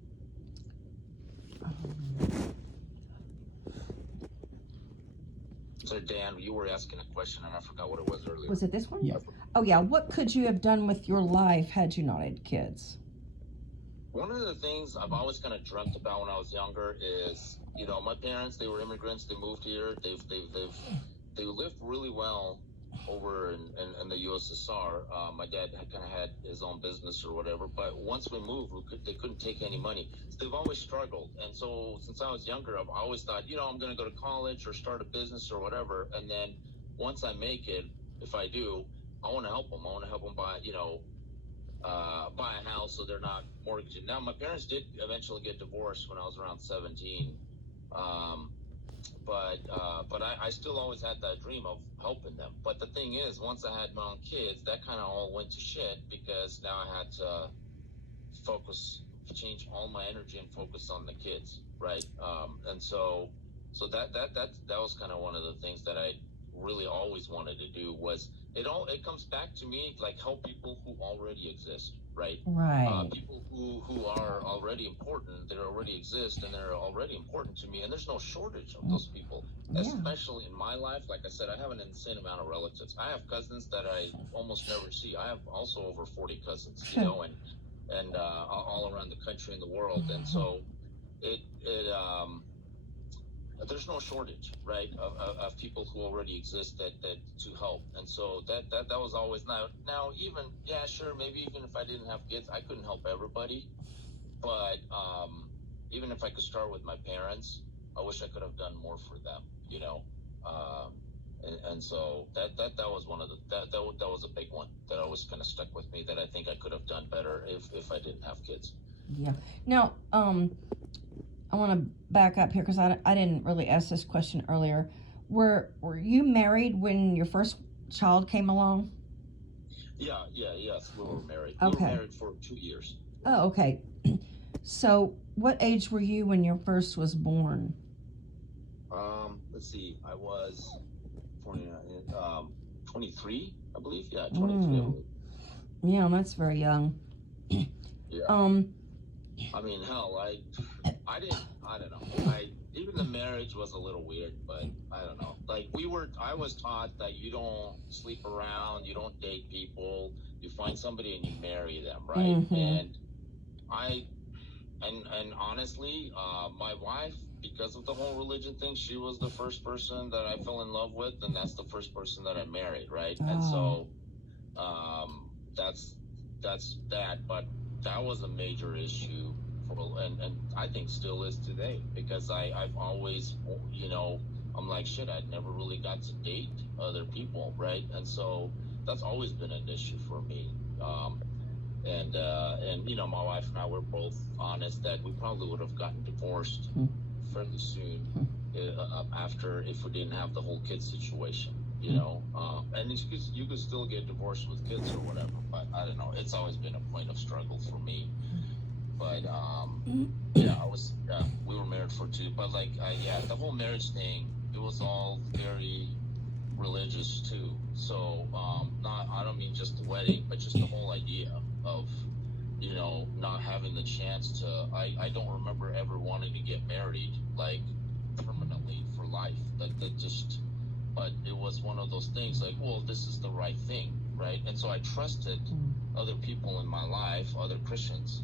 So, Dan, you were asking a question, and I forgot what it was earlier. Was it this one? Yeah. Oh, yeah. What could you have done with your life had you not had kids? One of the things I've always kind of dreamt about when I was younger is, my parents, they were immigrants. They moved here. They lived really well over in the USSR. My dad kind of had his own business or whatever, but once we moved, they couldn't take any money. So they've always struggled. And so since I was younger, I've always thought, I'm going to go to college or start a business or whatever. And then once I make it, if I do, I want to help them. I want to help them buy a house so they're not mortgaging. Now, my parents did eventually get divorced when I was around 17. But I still always had that dream of helping them. But the thing is, once I had my own kids, that kind of all went to shit because now I had to change all my energy and focus on the kids, right? And so that was kind of one of the things that I really always wanted to do was it comes back to me like help people who already exist, right? People who are already important, they already exist, and they're already important to me, and there's no shortage of those people, especially in my life. Like I said, I have an insane amount of relatives. I have cousins that I almost never see. I have also over 40 cousins, and all around the country and the world, and so there's no shortage, right, of people who already exist that to help. And so that was always now even sure, maybe even if I didn't have kids, I couldn't help everybody, but even if I could start with my parents, I wish I could have done more for them, and so that was one of the that was a big one that always kind of stuck with me, that I think I could have done better if I didn't have kids. Yeah. Now, I want to back up here because I didn't really ask this question earlier. Were you married when your first child came along? Yes, we were married. Okay. We were married for 2 years. Oh, okay. So, what age were you when your first was born? Let's see. I was 23, I believe. Yeah, 23. I believe. Yeah, that's very young. Yeah. I mean, hell, I don't know. Even the marriage was a little weird, but I don't know. Like I was taught that you don't sleep around, you don't date people, you find somebody and you marry them, right? And honestly, my wife, because of the whole religion thing, she was the first person that I fell in love with, and that's the first person that I married, right? And so, that's that. But that was a major issue and I think still is today, because I've always, I'm like, shit, I never really got to date other people, right? And so that's always been an issue for me. And my wife and I were both honest that we probably would have gotten divorced fairly soon after, if we didn't have the whole kid situation, and you could still get divorced with kids or whatever, but I don't know. It's always been a point of struggle for me. But we were married for 2, but the whole marriage thing, it was all very religious too. So I don't mean just the wedding, but just the whole idea of not having the chance to. I don't remember ever wanting to get married like permanently for life. That just. But it was one of those things like, well, this is the right thing, right? And so I trusted other people in my life, other Christians,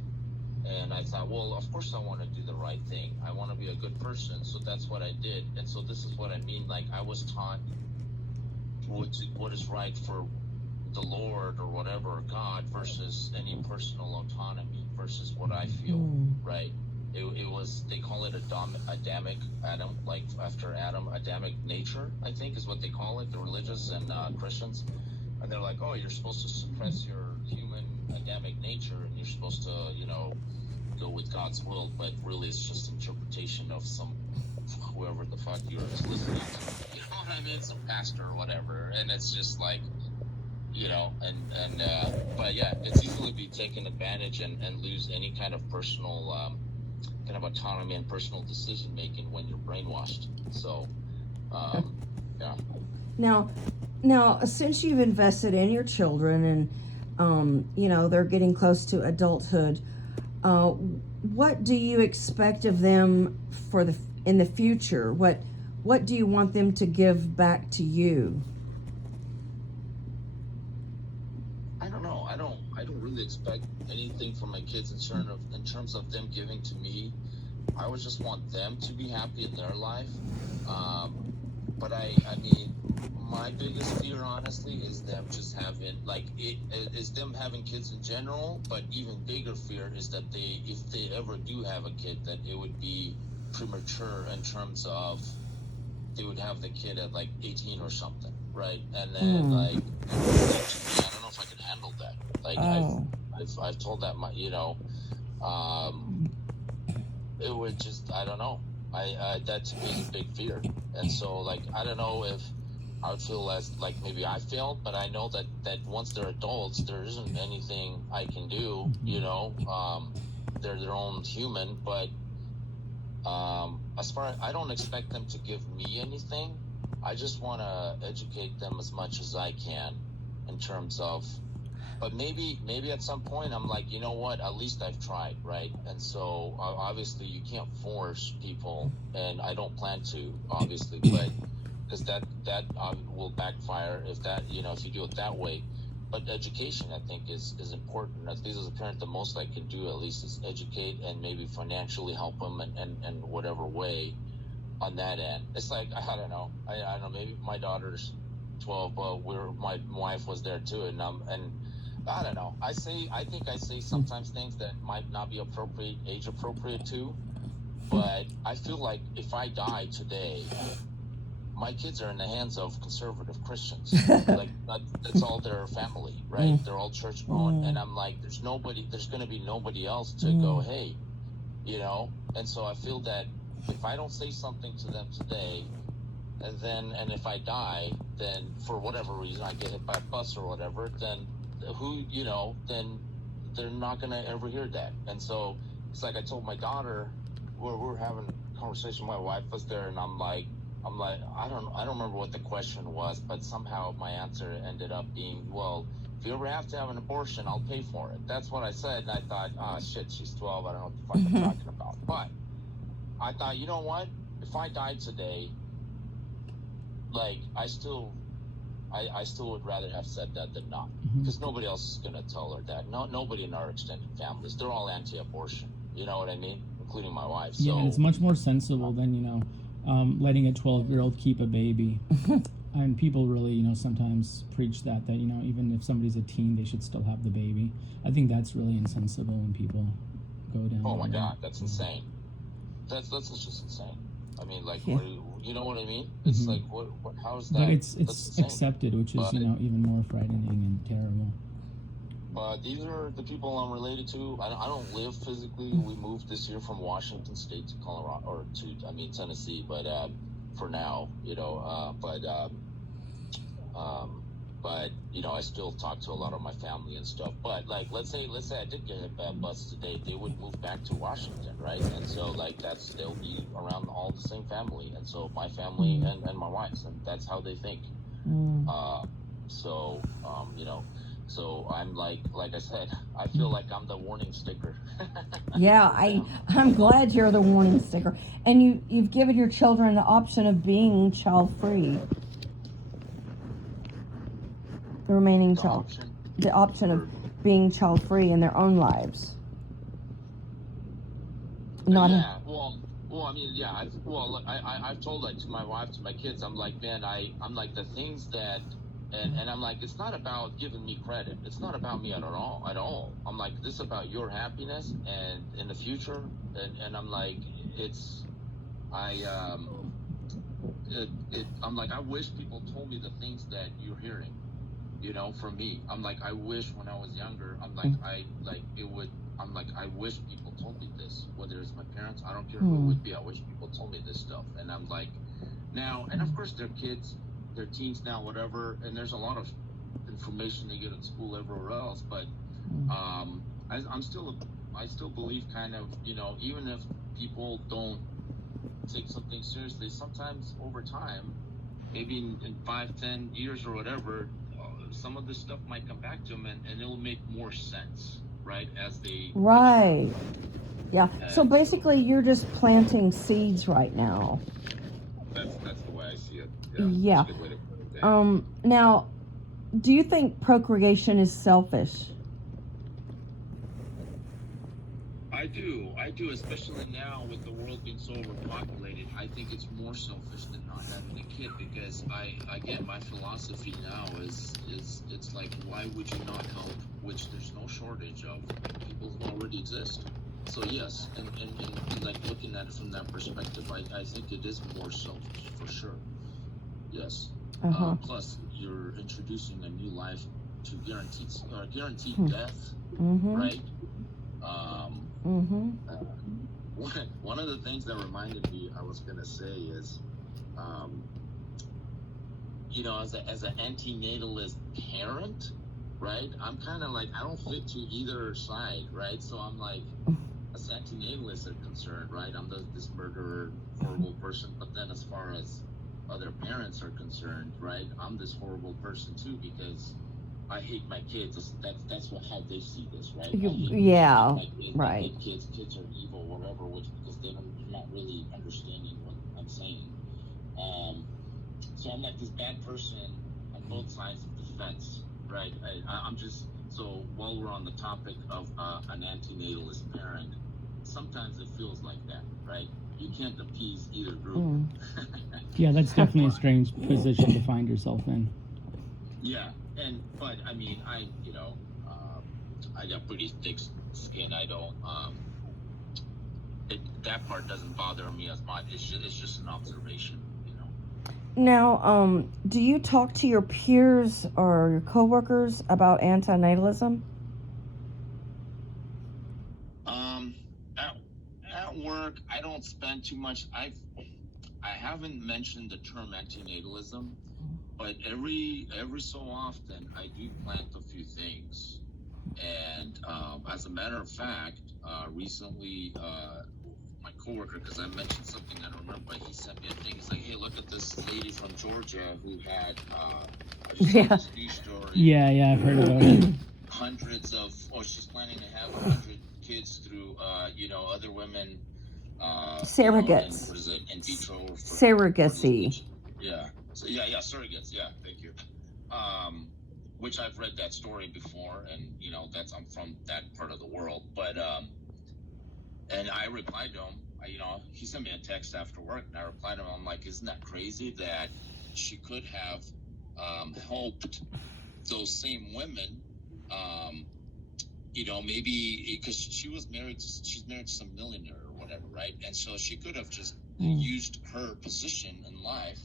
and I thought, well, of course I want to do the right thing. I want to be a good person, so that's what I did. And so this is what I mean. Like, I was taught what is right for the Lord or whatever, or God, versus any personal autonomy versus what I feel, right? It was, they call it Adamic, Adam, like after Adam, Adamic nature, I think is what they call it, the religious and Christians. And they're like, oh, you're supposed to suppress your human Adamic nature, and you're supposed to, go with God's will, but really it's just interpretation of some whoever the fuck you're listening to. You know what I mean? Some pastor or whatever. And it's just like, but yeah, it's easily be taken advantage and lose any kind of personal kind of autonomy and personal decision making when you're brainwashed. So yeah. Now, since you've invested in your children and they're getting close to adulthood, what do you expect of them in the future? What do you want them to give back to you? I don't know. I don't really expect anything from my kids in terms of them giving to me. I would just want them to be happy in their life. But I mean, my biggest fear, honestly, is them just having is them having kids in general. But even bigger fear is that if they ever do have a kid, that it would be premature in terms of they would have the kid at like 18 or something, right? And then I don't know if I could handle that. Like I've told that it would just, I don't know. That to me is a big fear. And so I don't know if I would feel as like maybe I failed, but I know that once they're adults, there isn't anything I can do, they're their own human, but as far as, I don't expect them to give me anything. I just want to educate them as much as I can in terms of, but maybe at some point I'm like, you know what, at least I've tried, right? And so obviously you can't force people, and I don't plan to, obviously, but because that will backfire if if you do it that way. But education, I think, is important. At least as a parent, the most I can do at least is educate and maybe financially help them in whatever way on that end. It's like, I don't know. I don't know. Maybe my daughter's 12, but my wife was there too, and I don't know. I think I say sometimes things that might not be age appropriate too. But I feel like if I die today, my kids are in the hands of conservative Christians. That's all their family, right? They're all church going, and I'm like, there's going to be nobody else to go, hey, And so I feel that if I don't say something to them today, and if I die, then for whatever reason I get hit by a bus or whatever, then then they're not going to ever hear that. And so it's like I told my daughter, we were having a conversation, my wife was there, and I'm like, I don't remember what the question was, but somehow my answer ended up being, well, if you ever have to have an abortion, I'll pay for it. That's what I said, and I thought, shit, she's 12, I don't know what the fuck I'm talking about. But I thought, you know what? If I died today, I still would rather have said that than not, because nobody else is going to tell her that. Nobody in our extended families. They're all anti-abortion. You know what I mean? Including my wife. Yeah, so, and it's much more sensible than, letting a 12-year-old keep a baby. And people really, sometimes preach that, even if somebody's a teen, they should still have the baby. I think that's really insensible when people go down. Oh my God, that's insane. That's just insane. I mean, like, Yeah. you know what I mean? It's like, what? How is that? But it's insane. accepted, which is, even more frightening and terrible. But these are the people I'm related to. I don't live physically. We moved this year from Washington State to Colorado, or to Tennessee. But for now, I still talk to a lot of my family and stuff. But like, let's say I did get a bad bus today, they would move back to Washington, right? And so like they'll be around all the same family, and so my family and my wife's, and that's how they think. So I'm like I said, I feel like I'm the warning sticker. Yeah, I'm glad you're the warning sticker, and you've given your children the option of being child free. The remaining the option of being child free in their own lives. I've told that to my wife, to my kids. I'm like, man, I'm like, the things that, and I'm like, it's not about giving me credit. It's not about me at all. I'm like, this is about your happiness and in the future. And I'm like, I'm like, I wish people told me the things that you're hearing, from me. I'm like, I wish when I was younger, I'm like, I wish people told me this, whether it's my parents, I don't care who it would be. I wish people told me this stuff. And I'm like, now, and of course they're kids, they're teens now, whatever, and there's a lot of information they get at school everywhere else, but I still believe kind of, even if people don't take something seriously, sometimes over time, maybe in 5-10 years or whatever, some of this stuff might come back to them, and it'll make more sense, right? As they right, yeah. So basically, you're just planting seeds right now. That's the way I see it. Yeah. That's a good way to put it. Now, do you think procreation is selfish? I do, especially now with the world being so overpopulated. I think it's more selfish than not having a kid, because my philosophy now is it's like, why would you not help, which there's no shortage of people who already exist. So yes, and like looking at it from that perspective, I think it is more selfish for sure. Yes. Plus, you're introducing a new life to guaranteed death, right? One of the things that reminded me, I was gonna say, is, as an anti-natalist parent, right? I'm kind of like, I don't fit to either side, right? So I'm like, as anti-natalists are concerned, right? I'm this murderer, horrible person. But then as far as other parents are concerned, right? I'm this horrible person too, because I hate my kids. That's how they see this, right? Yeah, right. I hate kids are evil, whatever, because they're not really understanding what I'm saying. So I'm like this bad person on both sides of the fence, right? I'm just, so while we're on the topic of an anti-natalist parent, sometimes it feels like that, right? You can't appease either group. Yeah, that's definitely a strange position to find yourself in. Yeah, but I mean, I got pretty thick skin. I don't, that part doesn't bother me as much. It's just an observation, Now, do you talk to your peers or your coworkers about antinatalism? At work, I don't spend too much. I haven't mentioned the term antinatalism, but every so often I do plant a few things. And as a matter of fact, recently, my coworker, because I mentioned something, I don't remember, but he sent me a thing. He's like, hey, look at this lady from Georgia who had this news story. Yeah, I've heard about it. Hundreds of, she's planning to have 100 kids through, other women. Surrogates. What is it? In vitro. Surrogacy. Yeah. So yeah, surrogates. Yeah, thank you. which I've read that story before, and I'm from that part of the world. But and I replied to him. He sent me a text after work, and I replied to him. I'm like, isn't that crazy that she could have helped those same women? Maybe because she's married to some millionaire or whatever, right? And so she could have just used her position in life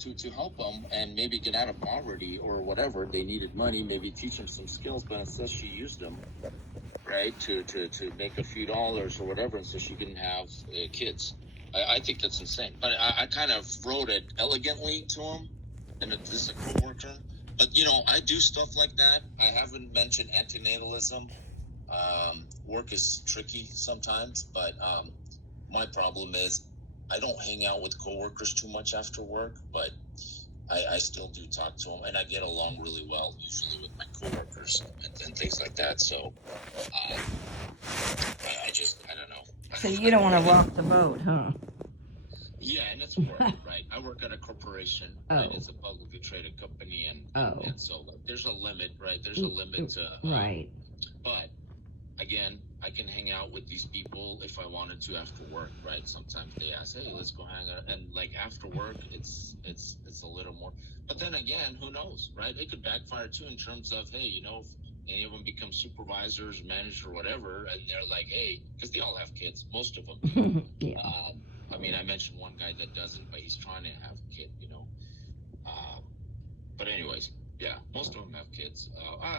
to help them and maybe get out of poverty or whatever. They needed money, maybe teach them some skills, but instead she used them, right, to make a few dollars or whatever, and so she can have kids. I think that's insane. But I kind of wrote it elegantly to him, and this is a coworker. But I do stuff like that. I haven't mentioned antinatalism. Work is tricky sometimes, but my problem is I don't hang out with coworkers too much after work, but I still do talk to them, and I get along really well usually with my coworkers and things like that. So I don't know. So you don't want to rock the boat, huh? Yeah, and it's work, right? I work at a corporation, right? It's a publicly traded company, and so there's a limit, right? There's a limit to right. But again, I can hang out with these people if I wanted to after work, right? Sometimes they ask, "Hey, let's go hang out," and like after work, it's a little more. But then again, who knows, right? It could backfire too in terms of, hey, if any of them become supervisors, managers, or whatever, and they're like, hey, because they all have kids, most of them do. Yeah. I mentioned one guy that doesn't, but he's trying to have a kid, But anyways, yeah, most of them have kids.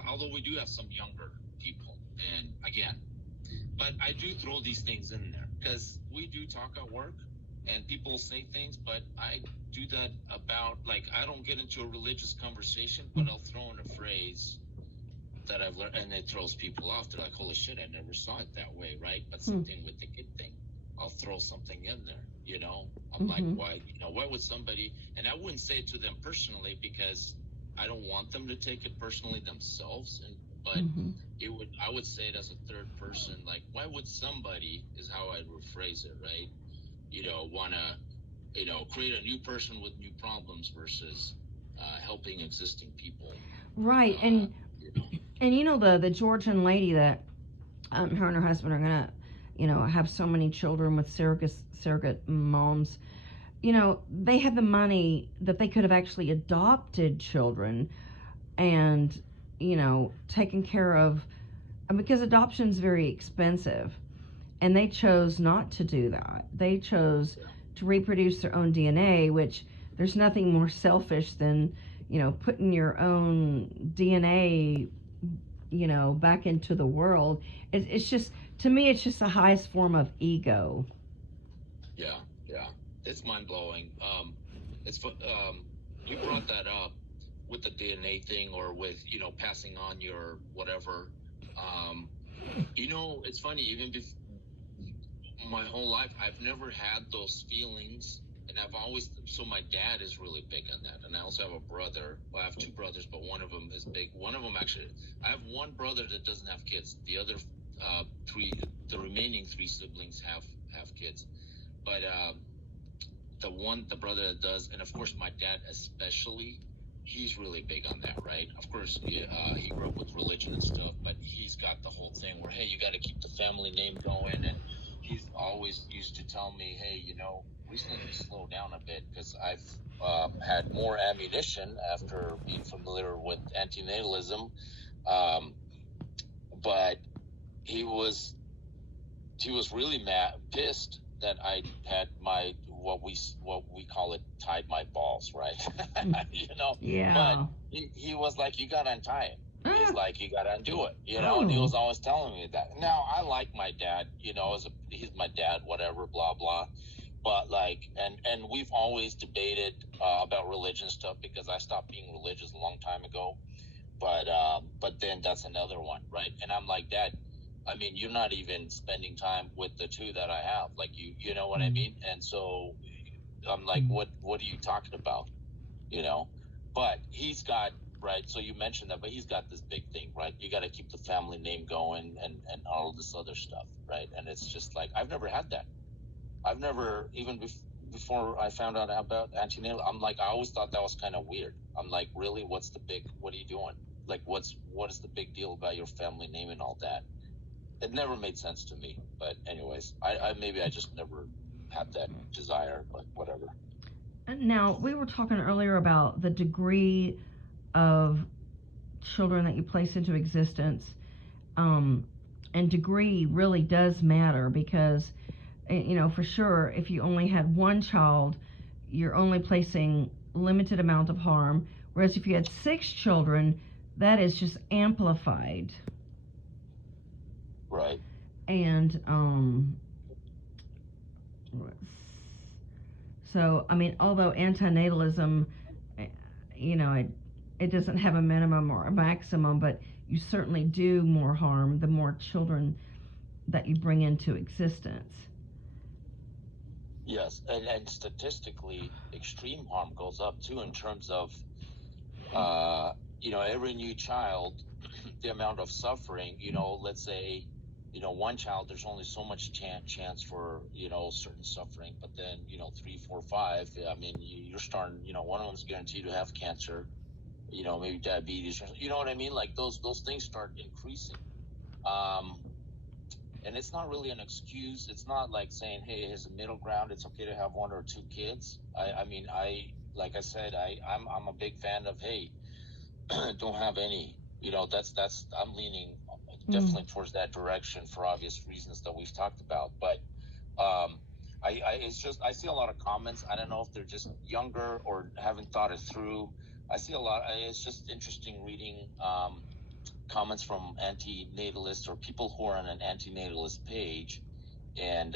Although we do have some younger people, and again, but I do throw these things in there because we do talk at work, and people say things, but I do that about, like, I don't get into a religious conversation, but I'll throw in a phrase that I've learned, and it throws people off. They're like, holy shit, I never saw it that way, right? But same thing with the kid thing. I'll throw something in there, I'm like, why would somebody, and I wouldn't say it to them personally because I don't want them to take it personally themselves, but I would say it as a third person, like, why would somebody, is how I'd rephrase it, right? Want to, create a new person with new problems versus helping existing people. Right, and the Georgian lady that her and her husband are gonna, have so many children with surrogate moms. They had the money that they could have actually adopted children and, taken care of, because adoption's very expensive. And they chose not to do that. They chose to reproduce their own DNA, which there's nothing more selfish than, putting your own DNA, back into the world. It's just, to me, it's just the highest form of ego. Yeah, it's mind blowing. You brought that up with the DNA thing, or with passing on your whatever. It's funny. Even my whole life, I've never had those feelings, and I've always. So my dad is really big on that, and I also have a brother. Well, I have two brothers, but one of them is big. One of them actually, I have one brother that doesn't have kids. The other the remaining three siblings have kids, but the brother that does, and of course my dad especially, he's really big on that, right? Of course, he grew up with religion and stuff, but he's got the whole thing where, hey, you got to keep the family name going, and he's always used to tell me, hey, recently you slow down a bit because I've had more ammunition after being familiar with anti-natalism, but he was really pissed that I had what we call it, tied my balls, right? Yeah. But he was like, you gotta untie it. He's like, you gotta undo it, and he was always telling me that. Now, I like my dad, he's my dad, whatever, blah, blah. But and we've always debated about religion stuff because I stopped being religious a long time ago. But then that's another one, right? And I'm like, Dad, you're not even spending time with the two that I have. Like, you know what I mean? And so I'm like, what are you talking about? But he's got, right? So you mentioned that, but he's got this big thing, right? You got to keep the family name going and all this other stuff, right? And it's just like, I've never had that. I've never, even before I found out about antenatal, I'm like, I always thought that was kind of weird. I'm like, really, what are you doing? Like, what is the big deal about your family name and all that? It never made sense to me. But anyways, maybe I just never had that desire, but whatever. Now, we were talking earlier about the degree of children that you place into existence. And degree really does matter because, for sure, if you only had one child, you're only placing limited amount of harm. Whereas if you had 6 children, that is just amplified. Right. And so, I mean, although antinatalism, it doesn't have a minimum or a maximum, but you certainly do more harm the more children that you bring into existence. Yes, and statistically, extreme harm goes up too in terms of, every new child, the amount of suffering. Let's say, one child, there's only so much chance for certain suffering, but then 3, 4, 5. I mean, you're starting. One of them's guaranteed to have cancer. Maybe diabetes. You know what I mean? Like those things start increasing. And it's not really an excuse. It's not like saying, hey, here's a middle ground. It's okay to have 1 or 2 kids. Like I said, I'm a big fan of, hey, don't have any. I'm leaning definitely towards that direction for obvious reasons that we've talked about. But I see a lot of comments. I don't know if they're just younger or haven't thought it through. I see a lot. It's just interesting reading comments from anti-natalists or people who are on an anti-natalist page, and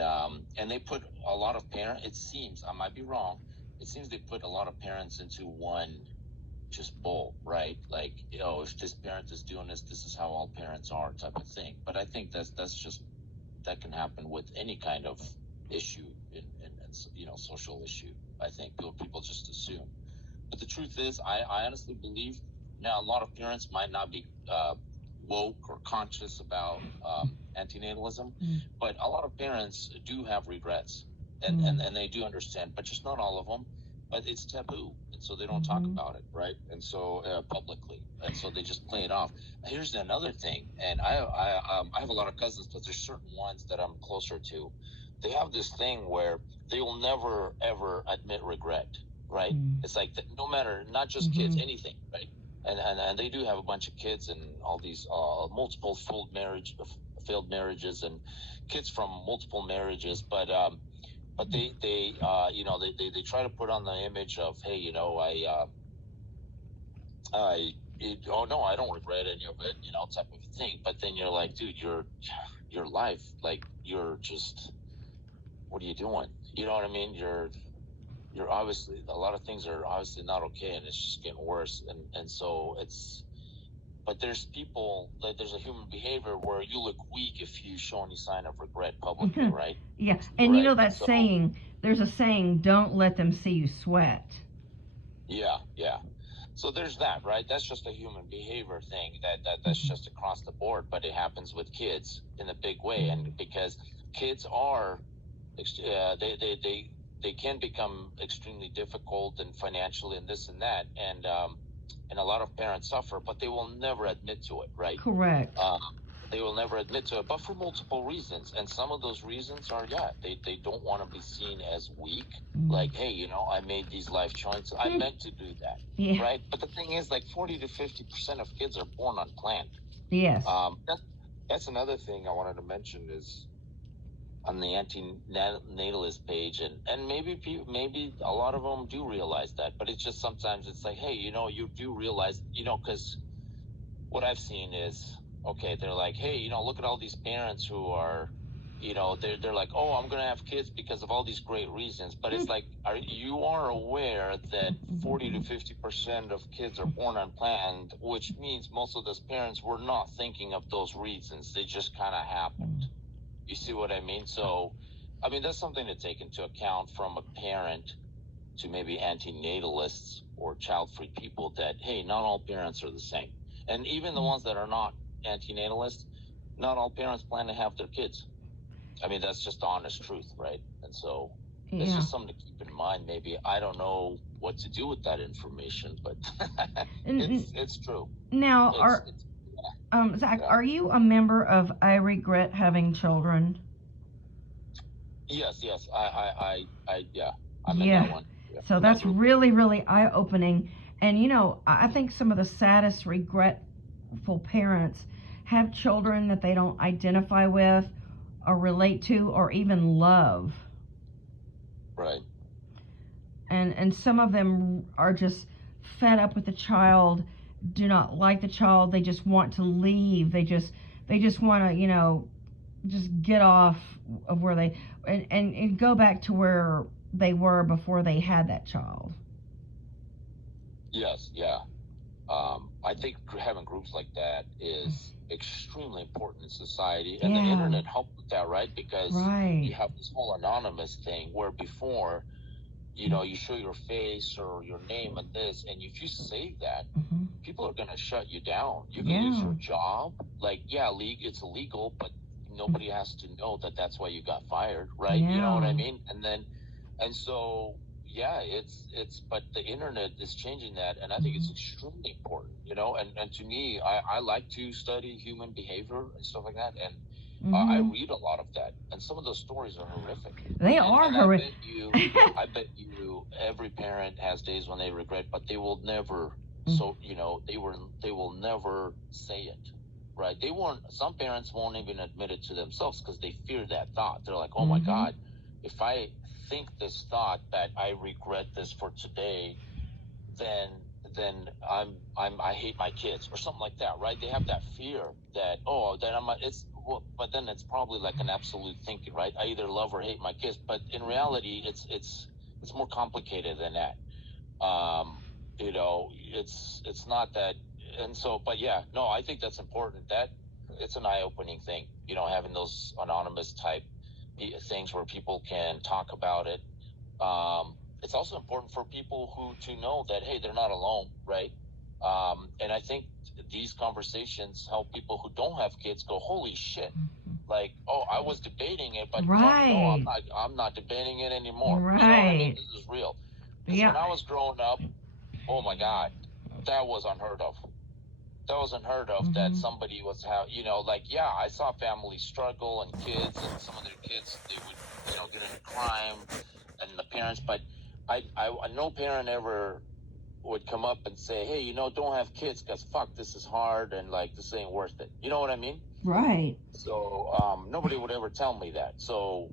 they put a lot of parents. It seems, I might be wrong, it seems they put a lot of parents into one just bowl, right? Like, if this parent is doing this, this is how all parents are, type of thing. But I think that can happen with any kind of issue in social issue. I think people just assume. But the truth is, I honestly believe now a lot of parents might not be woke or conscious about antinatalism, but a lot of parents do have regrets and they do understand, but just not all of them. But it's taboo, and so they don't talk about it, right? And so publicly, and so they just play it off. Here's another thing, and I have a lot of cousins, but there's certain ones that I'm closer to. They have this thing where they will never ever admit regret. Right? It's like no matter, not just kids, anything, right? And they do have a bunch of kids and all these multiple failed marriages and kids from multiple marriages, but they try to put on the image of, hey, oh no, I don't regret any of it, type of thing. But then you're like, dude, your life, like, you're just, what are you doing? You know what I mean? You're obviously, a lot of things are obviously not okay, and it's just getting worse. And so but there's there's a human behavior where you look weak if you show any sign of regret publicly, right? Yeah, and right. That saying, there's a saying, don't let them see you sweat. Yeah. So there's that, right? That's just a human behavior thing that's just across the board, but it happens with kids in a big way. And because kids are, they can become extremely difficult and financially and this and that, and a lot of parents suffer, but they will never admit to it, right? Correct. They will never admit to it, but for multiple reasons. And some of those reasons are, they don't want to be seen as weak. Like, hey, I made these life choices. I meant to do that, right? But the thing is, like, 40 to 50% of kids are born unplanned. Yes. That's another thing I wanted to mention is on the anti-natalist page, and maybe a lot of them do realize that, but it's just sometimes it's like, hey, you do realize, because what I've seen is, okay, they're like, hey, look at all these parents who are, they're like, oh, I'm gonna have kids because of all these great reasons, but it's like, you are aware that 40 to 50% of kids are born unplanned, which means most of those parents were not thinking of those reasons, they just kind of happened. You see what I mean? So, I mean, that's something to take into account from a parent to maybe anti-natalists or child-free people, that, hey, not all parents are the same. And even the ones that are not anti-natalist, not all parents plan to have their kids. I mean, that's just the honest truth, right? And so... it's just something to keep in mind. Maybe I don't know what to do with that information, but it's true. Now, Zach, are you a member of I Regret Having Children? Yes, I'm in that one. Yeah, so that's really, really eye-opening. And I think some of the saddest regretful parents have children that they don't identify with or relate to or even love. Right. And some of them are just fed up with the child, do not like the child, they just want to leave. They just want to, just get off of where they and go back to where they were before they had that child. Yes, yeah. I think having groups like that is extremely important in society, and the internet helped with that, right? Because you have this whole anonymous thing where before, you show your face or your name and this, and if you save that, people are going to shut you down. You can lose your job. Like, it's illegal, but nobody has to know that that's why you got fired, right? You know what I mean? And so, but the internet is changing that, and I think it's extremely important, and to me, I like to study human behavior and stuff like that, and I read a lot of that, and some of those stories are horrific. They are horrific. I bet you every parent has days when they regret, but they will never, they will never say it, right? Some parents won't even admit it to themselves because they fear that thought. They're like, oh my God, if I think this thought that I regret this for today, then I hate my kids or something like that, right? They have that fear that but then it's probably like an absolute thinking, right? I either love or hate my kids, but in reality, it's more complicated than that. It's not that, and so, but I think that's important. That it's an eye-opening thing, having those anonymous type things where people can talk about it. It's also important for people to know that, hey, they're not alone, right? And I think these conversations help people who don't have kids go, holy shit, like, oh, I was debating it, but fuck no, I'm not debating it anymore. Right. You know what I mean? This is real. Because when I was growing up, oh my God, that was unheard of. That somebody was I saw families struggle and kids, and some of their kids, they would, get into crime, and the parents, but no parent ever would come up and say, hey, don't have kids because fuck, this is hard and like this ain't worth it. You know what I mean? Right. So nobody would ever tell me that. So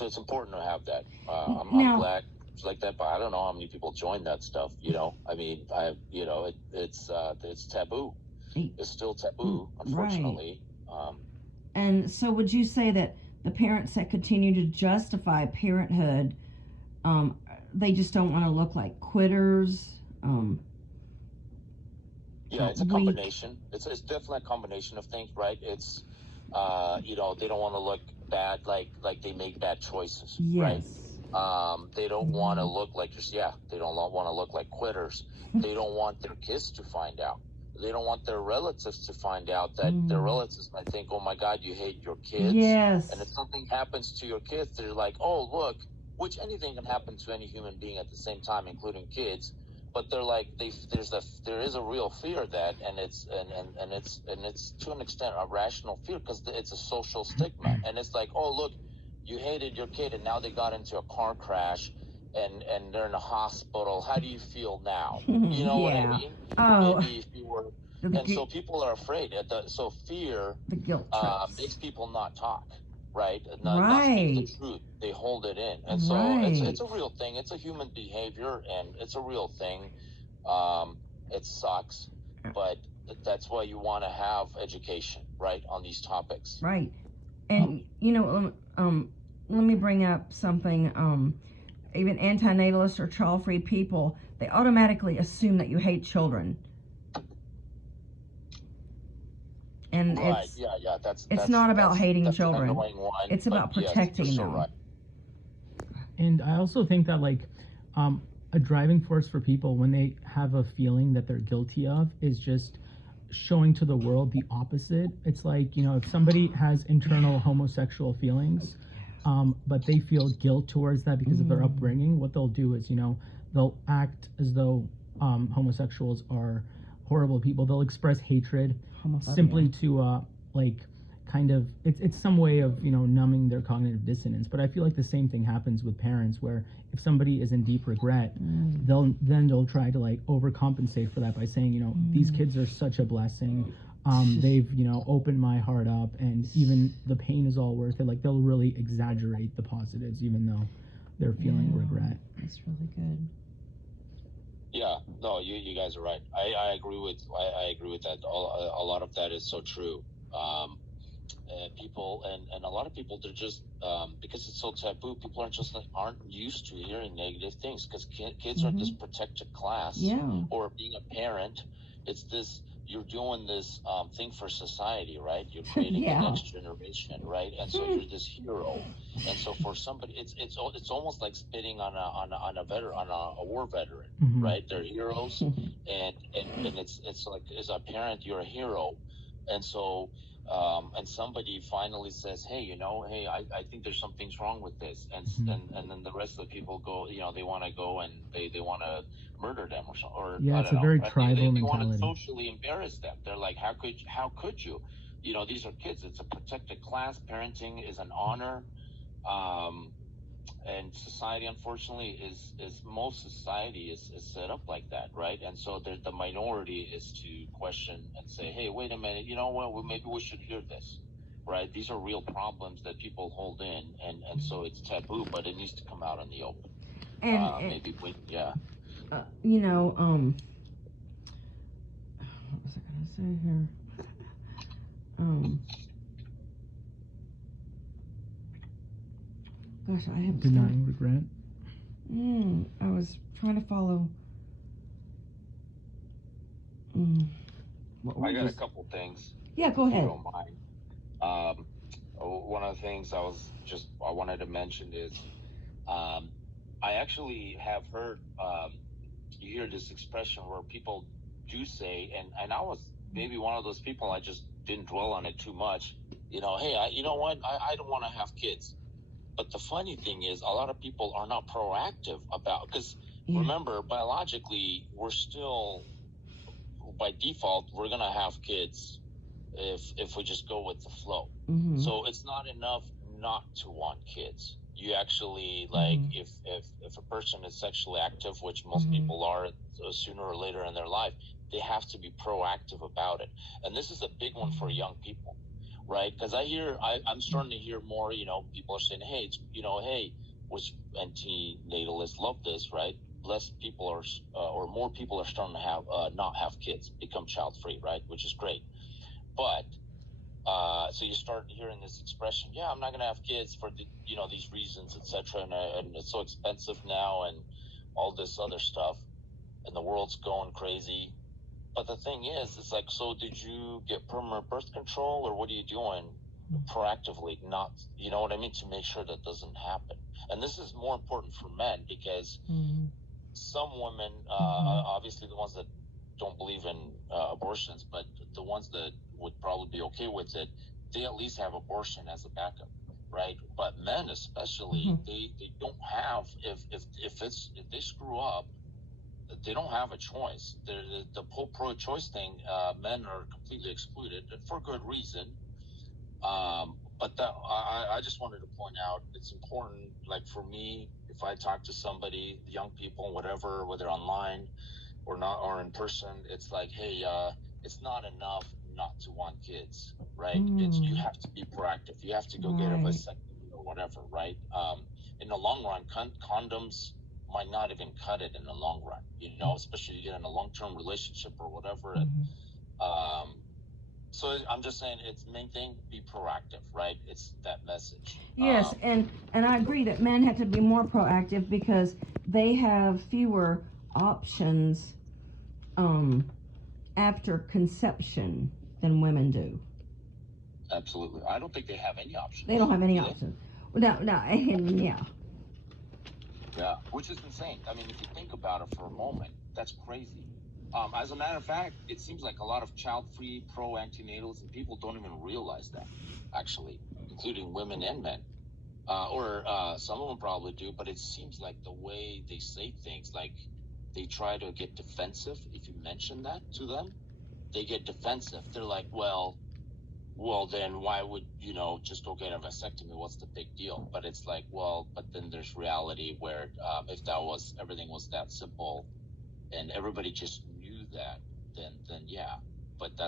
it's important to have that. I'm glad it's like that, but I don't know how many people join that stuff. I mean, it's taboo. It's still taboo, unfortunately. Right. And so, would you say that the parents that continue to justify parenthood, they just don't want to look like quitters? It's a combination. It's definitely a combination of things, right? It's they don't want to look bad, like they make bad choices, right? They don't want to look like they don't want to look like quitters. They don't want their kids to find out. They don't want their relatives to find out that their relatives might think, oh my God, you hate your kids. Yes. And if something happens to your kids, they're like, oh, look, which anything can happen to any human being at the same time, including kids. But they're like, there is a real fear that, and it's to an extent a rational fear because it's a social stigma. And it's like, oh, look, you hated your kid and now they got into a car crash and they're in a hospital. How do you feel now? You know what I mean? Oh. Maybe if you were, and so people are afraid. So fear makes people not talk, right? Not speak the truth. They hold it in, and so it's a real thing. It's a human behavior, and it's a real thing. It sucks, but that's why you want to have education, right, on these topics. Right, and let me bring up something. Even anti-natalists or child-free people, they automatically assume that you hate children. And it's not about hating children. It's about protecting them. Right. And I also think that a driving force for people when they have a feeling that they're guilty of is just showing to the world the opposite. It's like, if somebody has internal homosexual feelings, but they feel guilt towards that because of their upbringing. What they'll do is, they'll act as though homosexuals are horrible people. They'll express hatred simply to like kind of it's some way of numbing their cognitive dissonance. But I feel like the same thing happens with parents, where if somebody is in deep regret, they'll try to like overcompensate for that by saying, these kids are such a blessing. They've opened my heart up, and even the pain is all worth it. Like they'll really exaggerate the positives, even though they're feeling regret. That's really good. Yeah, no, you guys are right. I agree with that. A lot of that is so true. People and a lot of people, they're just because it's so taboo. People aren't used to hearing negative things, because kids are this protected class. Or being a parent, it's this. You're doing this thing for society, right? You're creating the next generation, right? And so you're this hero. And so for somebody, it's almost like spitting on a war veteran, right? They're heroes, and it's like, as a parent, you're a hero, and so. And somebody finally says, hey, I think there's some things wrong with this. And then the rest of the people go, they want to go and they want to murder them or something. Or, yeah, I it's don't a very know. tribal They want to mentality. socially embarrass them. They're like, how could you? These are kids. It's a protected class. Parenting is an honor. And society, unfortunately, most society is set up like that, right? And so the minority is to question and say, hey, wait a minute, you know what? Well, maybe we should hear this, right? These are real problems that people hold in, and so it's taboo, but it needs to come out in the open. And maybe we, what was I gonna say here? Gosh, I have denying regret. I was trying to follow. I got a couple things. Yeah, go ahead. If you don't mind. One of the things I wanted to mention is, I actually have heard, you hear this expression where people do say, and I was maybe one of those people, I just didn't dwell on it too much. Hey, you know what? I don't want to have kids. But the funny thing is, a lot of people are not proactive about, because remember, biologically, we're still, by default, we're going to have kids if we just go with the flow. So it's not enough not to want kids. You actually, like, if a person is sexually active, which most people are, sooner or later in their life, they have to be proactive about it. And this is a big one for young people, right? Because I'm starting to hear more, people are saying, hey, hey, which anti-natalists love this, right? Less people are, or more people are starting to have, not have kids, become child-free, right? Which is great. But so you start hearing this expression, yeah, I'm not going to have kids for these reasons, etc. And it's so expensive now, and all this other stuff, and the world's going crazy. But the thing is, it's like, so did you get permanent birth control, or what are you doing proactively? Not, you know what I mean, to make sure that doesn't happen. And this is more important for men, because some women, obviously the ones that don't believe in abortions, but the ones that would probably be okay with it, they at least have abortion as a backup, right? But men especially, they don't have, if they screw up, they don't have a choice. The whole pro-choice thing, men are completely excluded, and for good reason. But I just wanted to point out, it's important, like for me, if I talk to somebody, young people, whatever, whether online or not, or in person, it's like, hey, it's not enough not to want kids, right? You have to be proactive. You have to go get a vasectomy or whatever, right? In the long run, condoms might not even cut it in the long run, especially if you get in a long-term relationship or whatever. And so I'm just saying, it's main thing, be proactive, right? It's that message. Yes, and I agree that men have to be more proactive, because they have fewer options after conception than women do. Absolutely. I don't think they have any options. They don't have any options. No, yeah. Yeah, which is insane. I mean, if you think about it for a moment, that's crazy. As a matter of fact, it seems like a lot of child-free, pro-antinatalism people don't even realize that, actually, including women and men. or some of them probably do, but it seems like the way they say things, like they try to get defensive if you mention that to them. They get defensive. They're like, well, then why would just go get a vasectomy? What's the big deal? But it's like, well, but then there's reality where if everything was that simple, and everybody just knew that, then yeah. But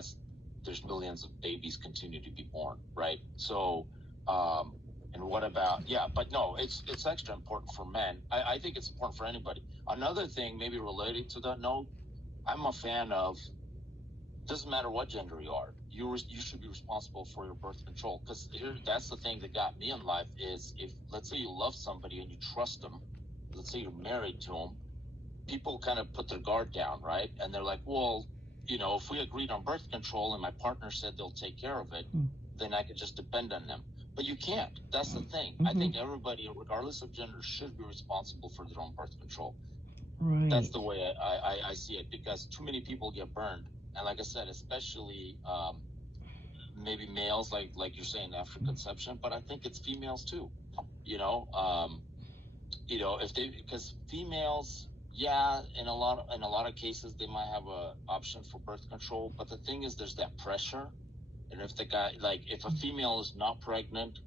there's millions of babies continue to be born, right? So, and what about but no, it's extra important for men. I think it's important for anybody. Another thing, maybe related to that note, I'm a fan of. Doesn't matter what gender you are, you should be responsible for your birth control. Because that's the thing that got me in life is, if let's say you love somebody and you trust them, let's say you're married to them, people kind of put their guard down, right? And they're like, well, if we agreed on birth control and my partner said they'll take care of it, then I could just depend on them. But you can't. That's the thing. I think everybody, regardless of gender, should be responsible for their own birth control. Right. That's the way I see it, because too many people get burned. And like I said, especially maybe males, like you're saying, after conception, but I think it's females too. Because females, in a lot of cases, they might have a option for birth control, but the thing is, there's that pressure. And if if a female is not pregnant,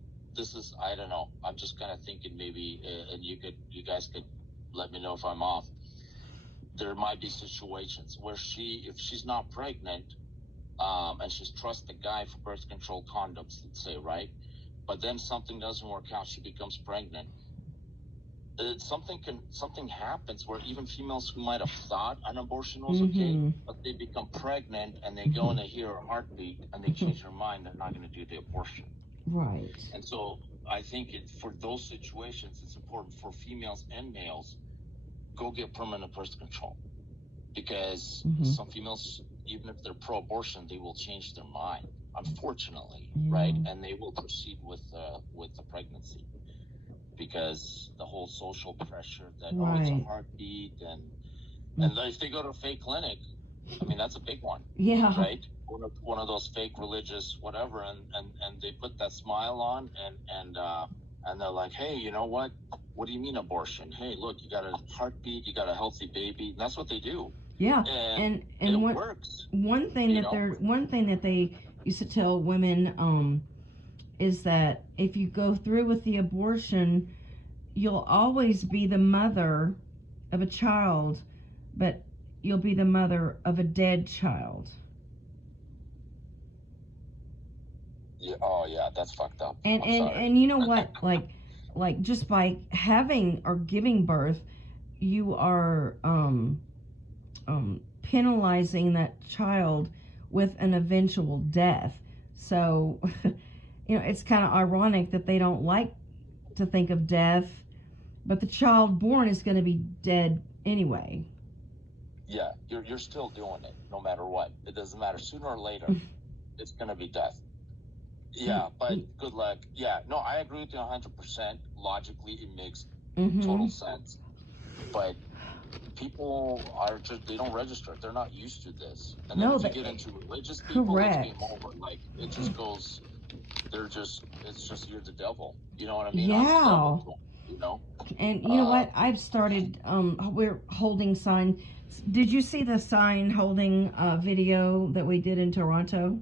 I don't know. I'm just kind of thinking maybe, and you guys could let me know if I'm off. There might be situations where if she's not pregnant, and she's trust the guy for birth control condoms, let's say, right? But then something doesn't work out, she becomes pregnant. Something happens where even females who might have thought an abortion was okay, but they become pregnant and they go and they hear a heartbeat and they change their mind. They're not going to do the abortion. Right. And so I think for those situations, it's important for females and males, go get permanent birth control, because some females, even if they're pro-abortion, they will change their mind, unfortunately, right? And they will proceed with the pregnancy, because the whole social pressure that it's a heartbeat, and if they go to a fake clinic, I mean, that's a big one. Yeah. Right? One of those fake religious whatever, and they put that smile on, and they're like, hey, you know what? What do you mean abortion? Hey, look, you got a heartbeat, you got a healthy baby. And that's what they do. Yeah. And it works. One thing that they used to tell women is that if you go through with the abortion, you'll always be the mother of a child, but you'll be the mother of a dead child. Yeah. Oh, yeah. That's fucked up. And you know what? Like just by having or giving birth, you are penalizing that child with an eventual death. So, it's kind of ironic that they don't like to think of death, but the child born is going to be dead anyway. Yeah, you're still doing it no matter what. It doesn't matter. Sooner or later, it's going to be death. Yeah, but good luck. Yeah, no, I agree with you 100%. Logically, it makes total sense. But people they don't register. They're not used to this. And then if you get into religious people, it's game over. Like, it just goes, it's just, you're the devil. You know what I mean? Yeah. I'm the devil, And you know what? I've started, we're holding sign. Did you see the sign holding video that we did in Toronto?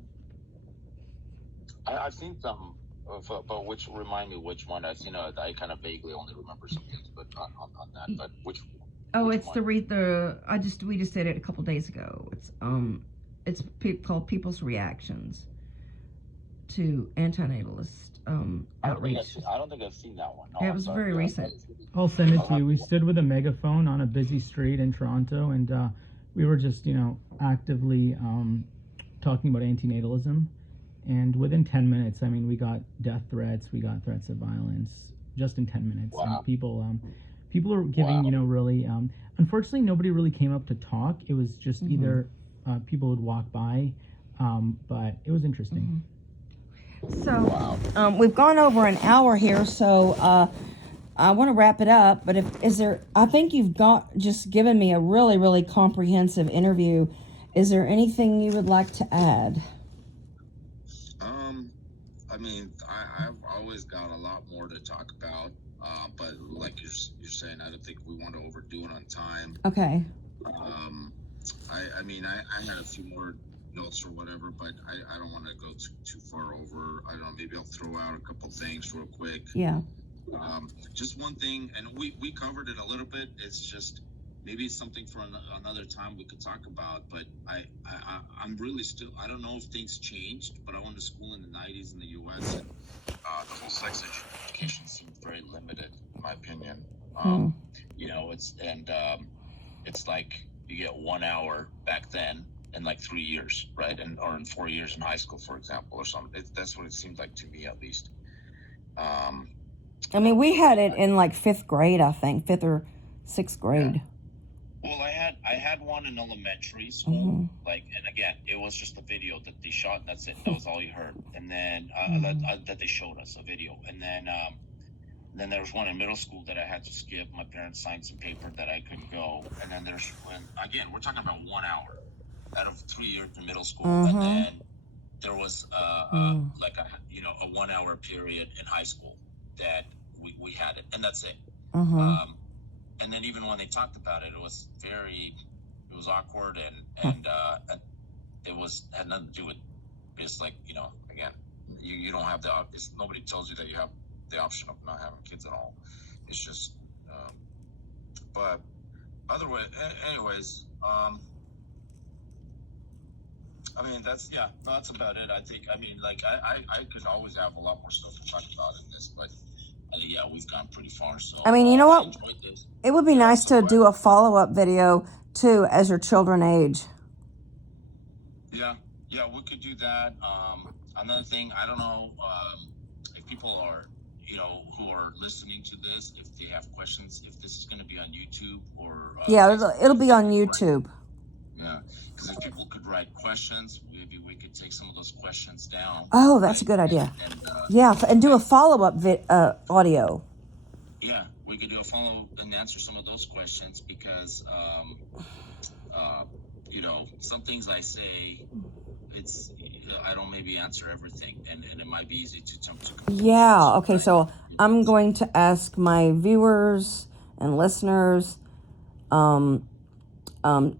I've seen some, but remind me which one. I've seen I kind of vaguely only remember some things, but not on that. But which? Oh, it's one? We just did it a couple days ago. It's called People's Reactions to Anti-Natalist outreach. I don't think I've seen that one. No, it was very recent. I'll send it to you. We stood with a megaphone on a busy street in Toronto, and we were just, actively talking about anti-natalism. And within 10 minutes, I mean, we got death threats, we got threats of violence, just in 10 minutes. Wow. And people are giving, really, unfortunately, nobody really came up to talk. It was just either people would walk by, but it was interesting. So, we've gone over an hour here, so I want to wrap it up, but I think you've just given me a really, really comprehensive interview. Is there anything you would like to add? I mean, I've always got a lot more to talk about, but like you're saying, I don't think we want to overdo it on time. Okay. I mean, I had a few more notes or whatever, but I don't want to go too far over. I don't know, maybe I'll throw out a couple things real quick. Yeah. Just one thing, and we covered it a little bit. It's just maybe it's something for another time we could talk about. But I'm really still, I don't know if things changed, but I went to school in the 90s in the U.S. and the whole sex education seemed very limited, in my opinion. You know, it's like you get 1 hour back then in like 3 years, right? Or in 4 years in high school, for example, or something. That's what it seemed like to me, at least. I mean, we had it in like 5th grade, I think, 5th or 6th grade. Yeah. Well, I had one in elementary school, like, and again, it was just a video that they shot, and that's it. That was all you heard. And then that they showed us a video, and then there was one in middle school that I had to skip. My parents signed some paper that I couldn't go. And then there's again, we're talking about 1 hour out of 3 years in middle school, and then there was like a 1 hour period in high school that we had it, and that's it. And then even when they talked about it, it was awkward, and it had nothing to do with just like, again, you don't have nobody tells you that you have the option of not having kids at all. It's just but anyways, I mean, that's about it. I think, I mean, like, I could always have a lot more stuff to talk about in this, but yeah, we've gone pretty far. So I mean, you know what? It would be nice to do a follow-up video too as your children age. Yeah, we could do that. Another thing, I don't know if people are, who are listening to this, if they have questions, if this is going to be on YouTube or it'll be on YouTube. Yeah, because if people could write questions, maybe we could take some of those questions down. Oh, that's a good idea. And do a follow-up audio. Yeah, we could do a follow and answer some of those questions, because some things I say, I don't maybe answer everything, and it might be easy to jump to conclusions. Yeah, okay, so I'm going to ask my viewers and listeners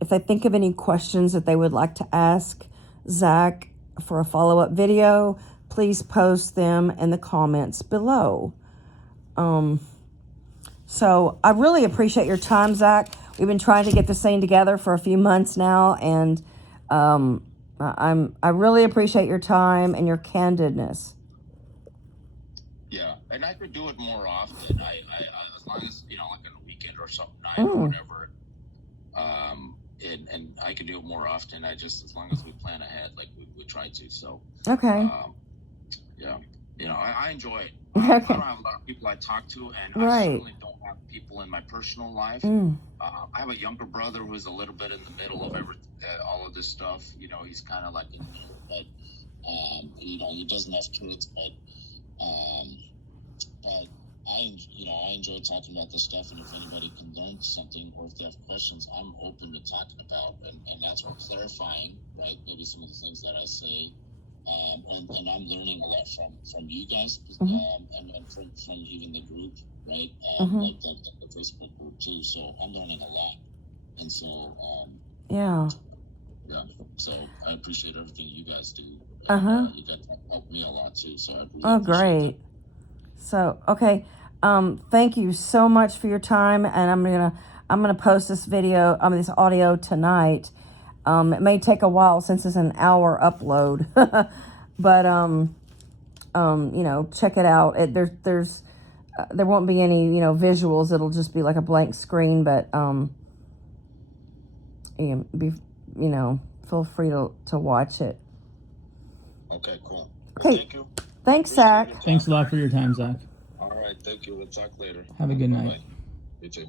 if they think of any questions that they would like to ask Zach for a follow-up video, please post them in the comments below. So I really appreciate your time, Zach. We've been trying to get this thing together for a few months now, and I really appreciate your time and your candidness. Yeah, and I could do it more often. I as long as, like on a weekend or something, night or whatever. And I can do it more often. As long as we plan ahead, like we try to. So okay. Yeah, I enjoy it. I don't have a lot of people I talk to, and I certainly don't have people in my personal life. I have a younger brother who's a little bit in the middle of all of this stuff. He's kind of like in there, but he doesn't have kids, but I enjoy talking about this stuff, and if anybody can learn something, or if they have questions, I'm open to talking about, and that's what clarifying, right? Maybe some of the things that I say, and I'm learning a lot from you guys, and from even the group, right? Like the Facebook group too. So I'm learning a lot, and so yeah. So I appreciate everything you guys do. You guys help me a lot too. So I really great. That. So okay. Thank you so much for your time, and I'm gonna post this video, this audio tonight. It may take a while since it's an hour upload, but check it out. There won't be any visuals. It'll just be like a blank screen, but feel free to watch it. Okay, cool. Okay, thank you. Thanks, Zach. Thanks a lot for your time, Zach. All right, thank you. We'll talk later. Have a good night. Bye-bye. You too.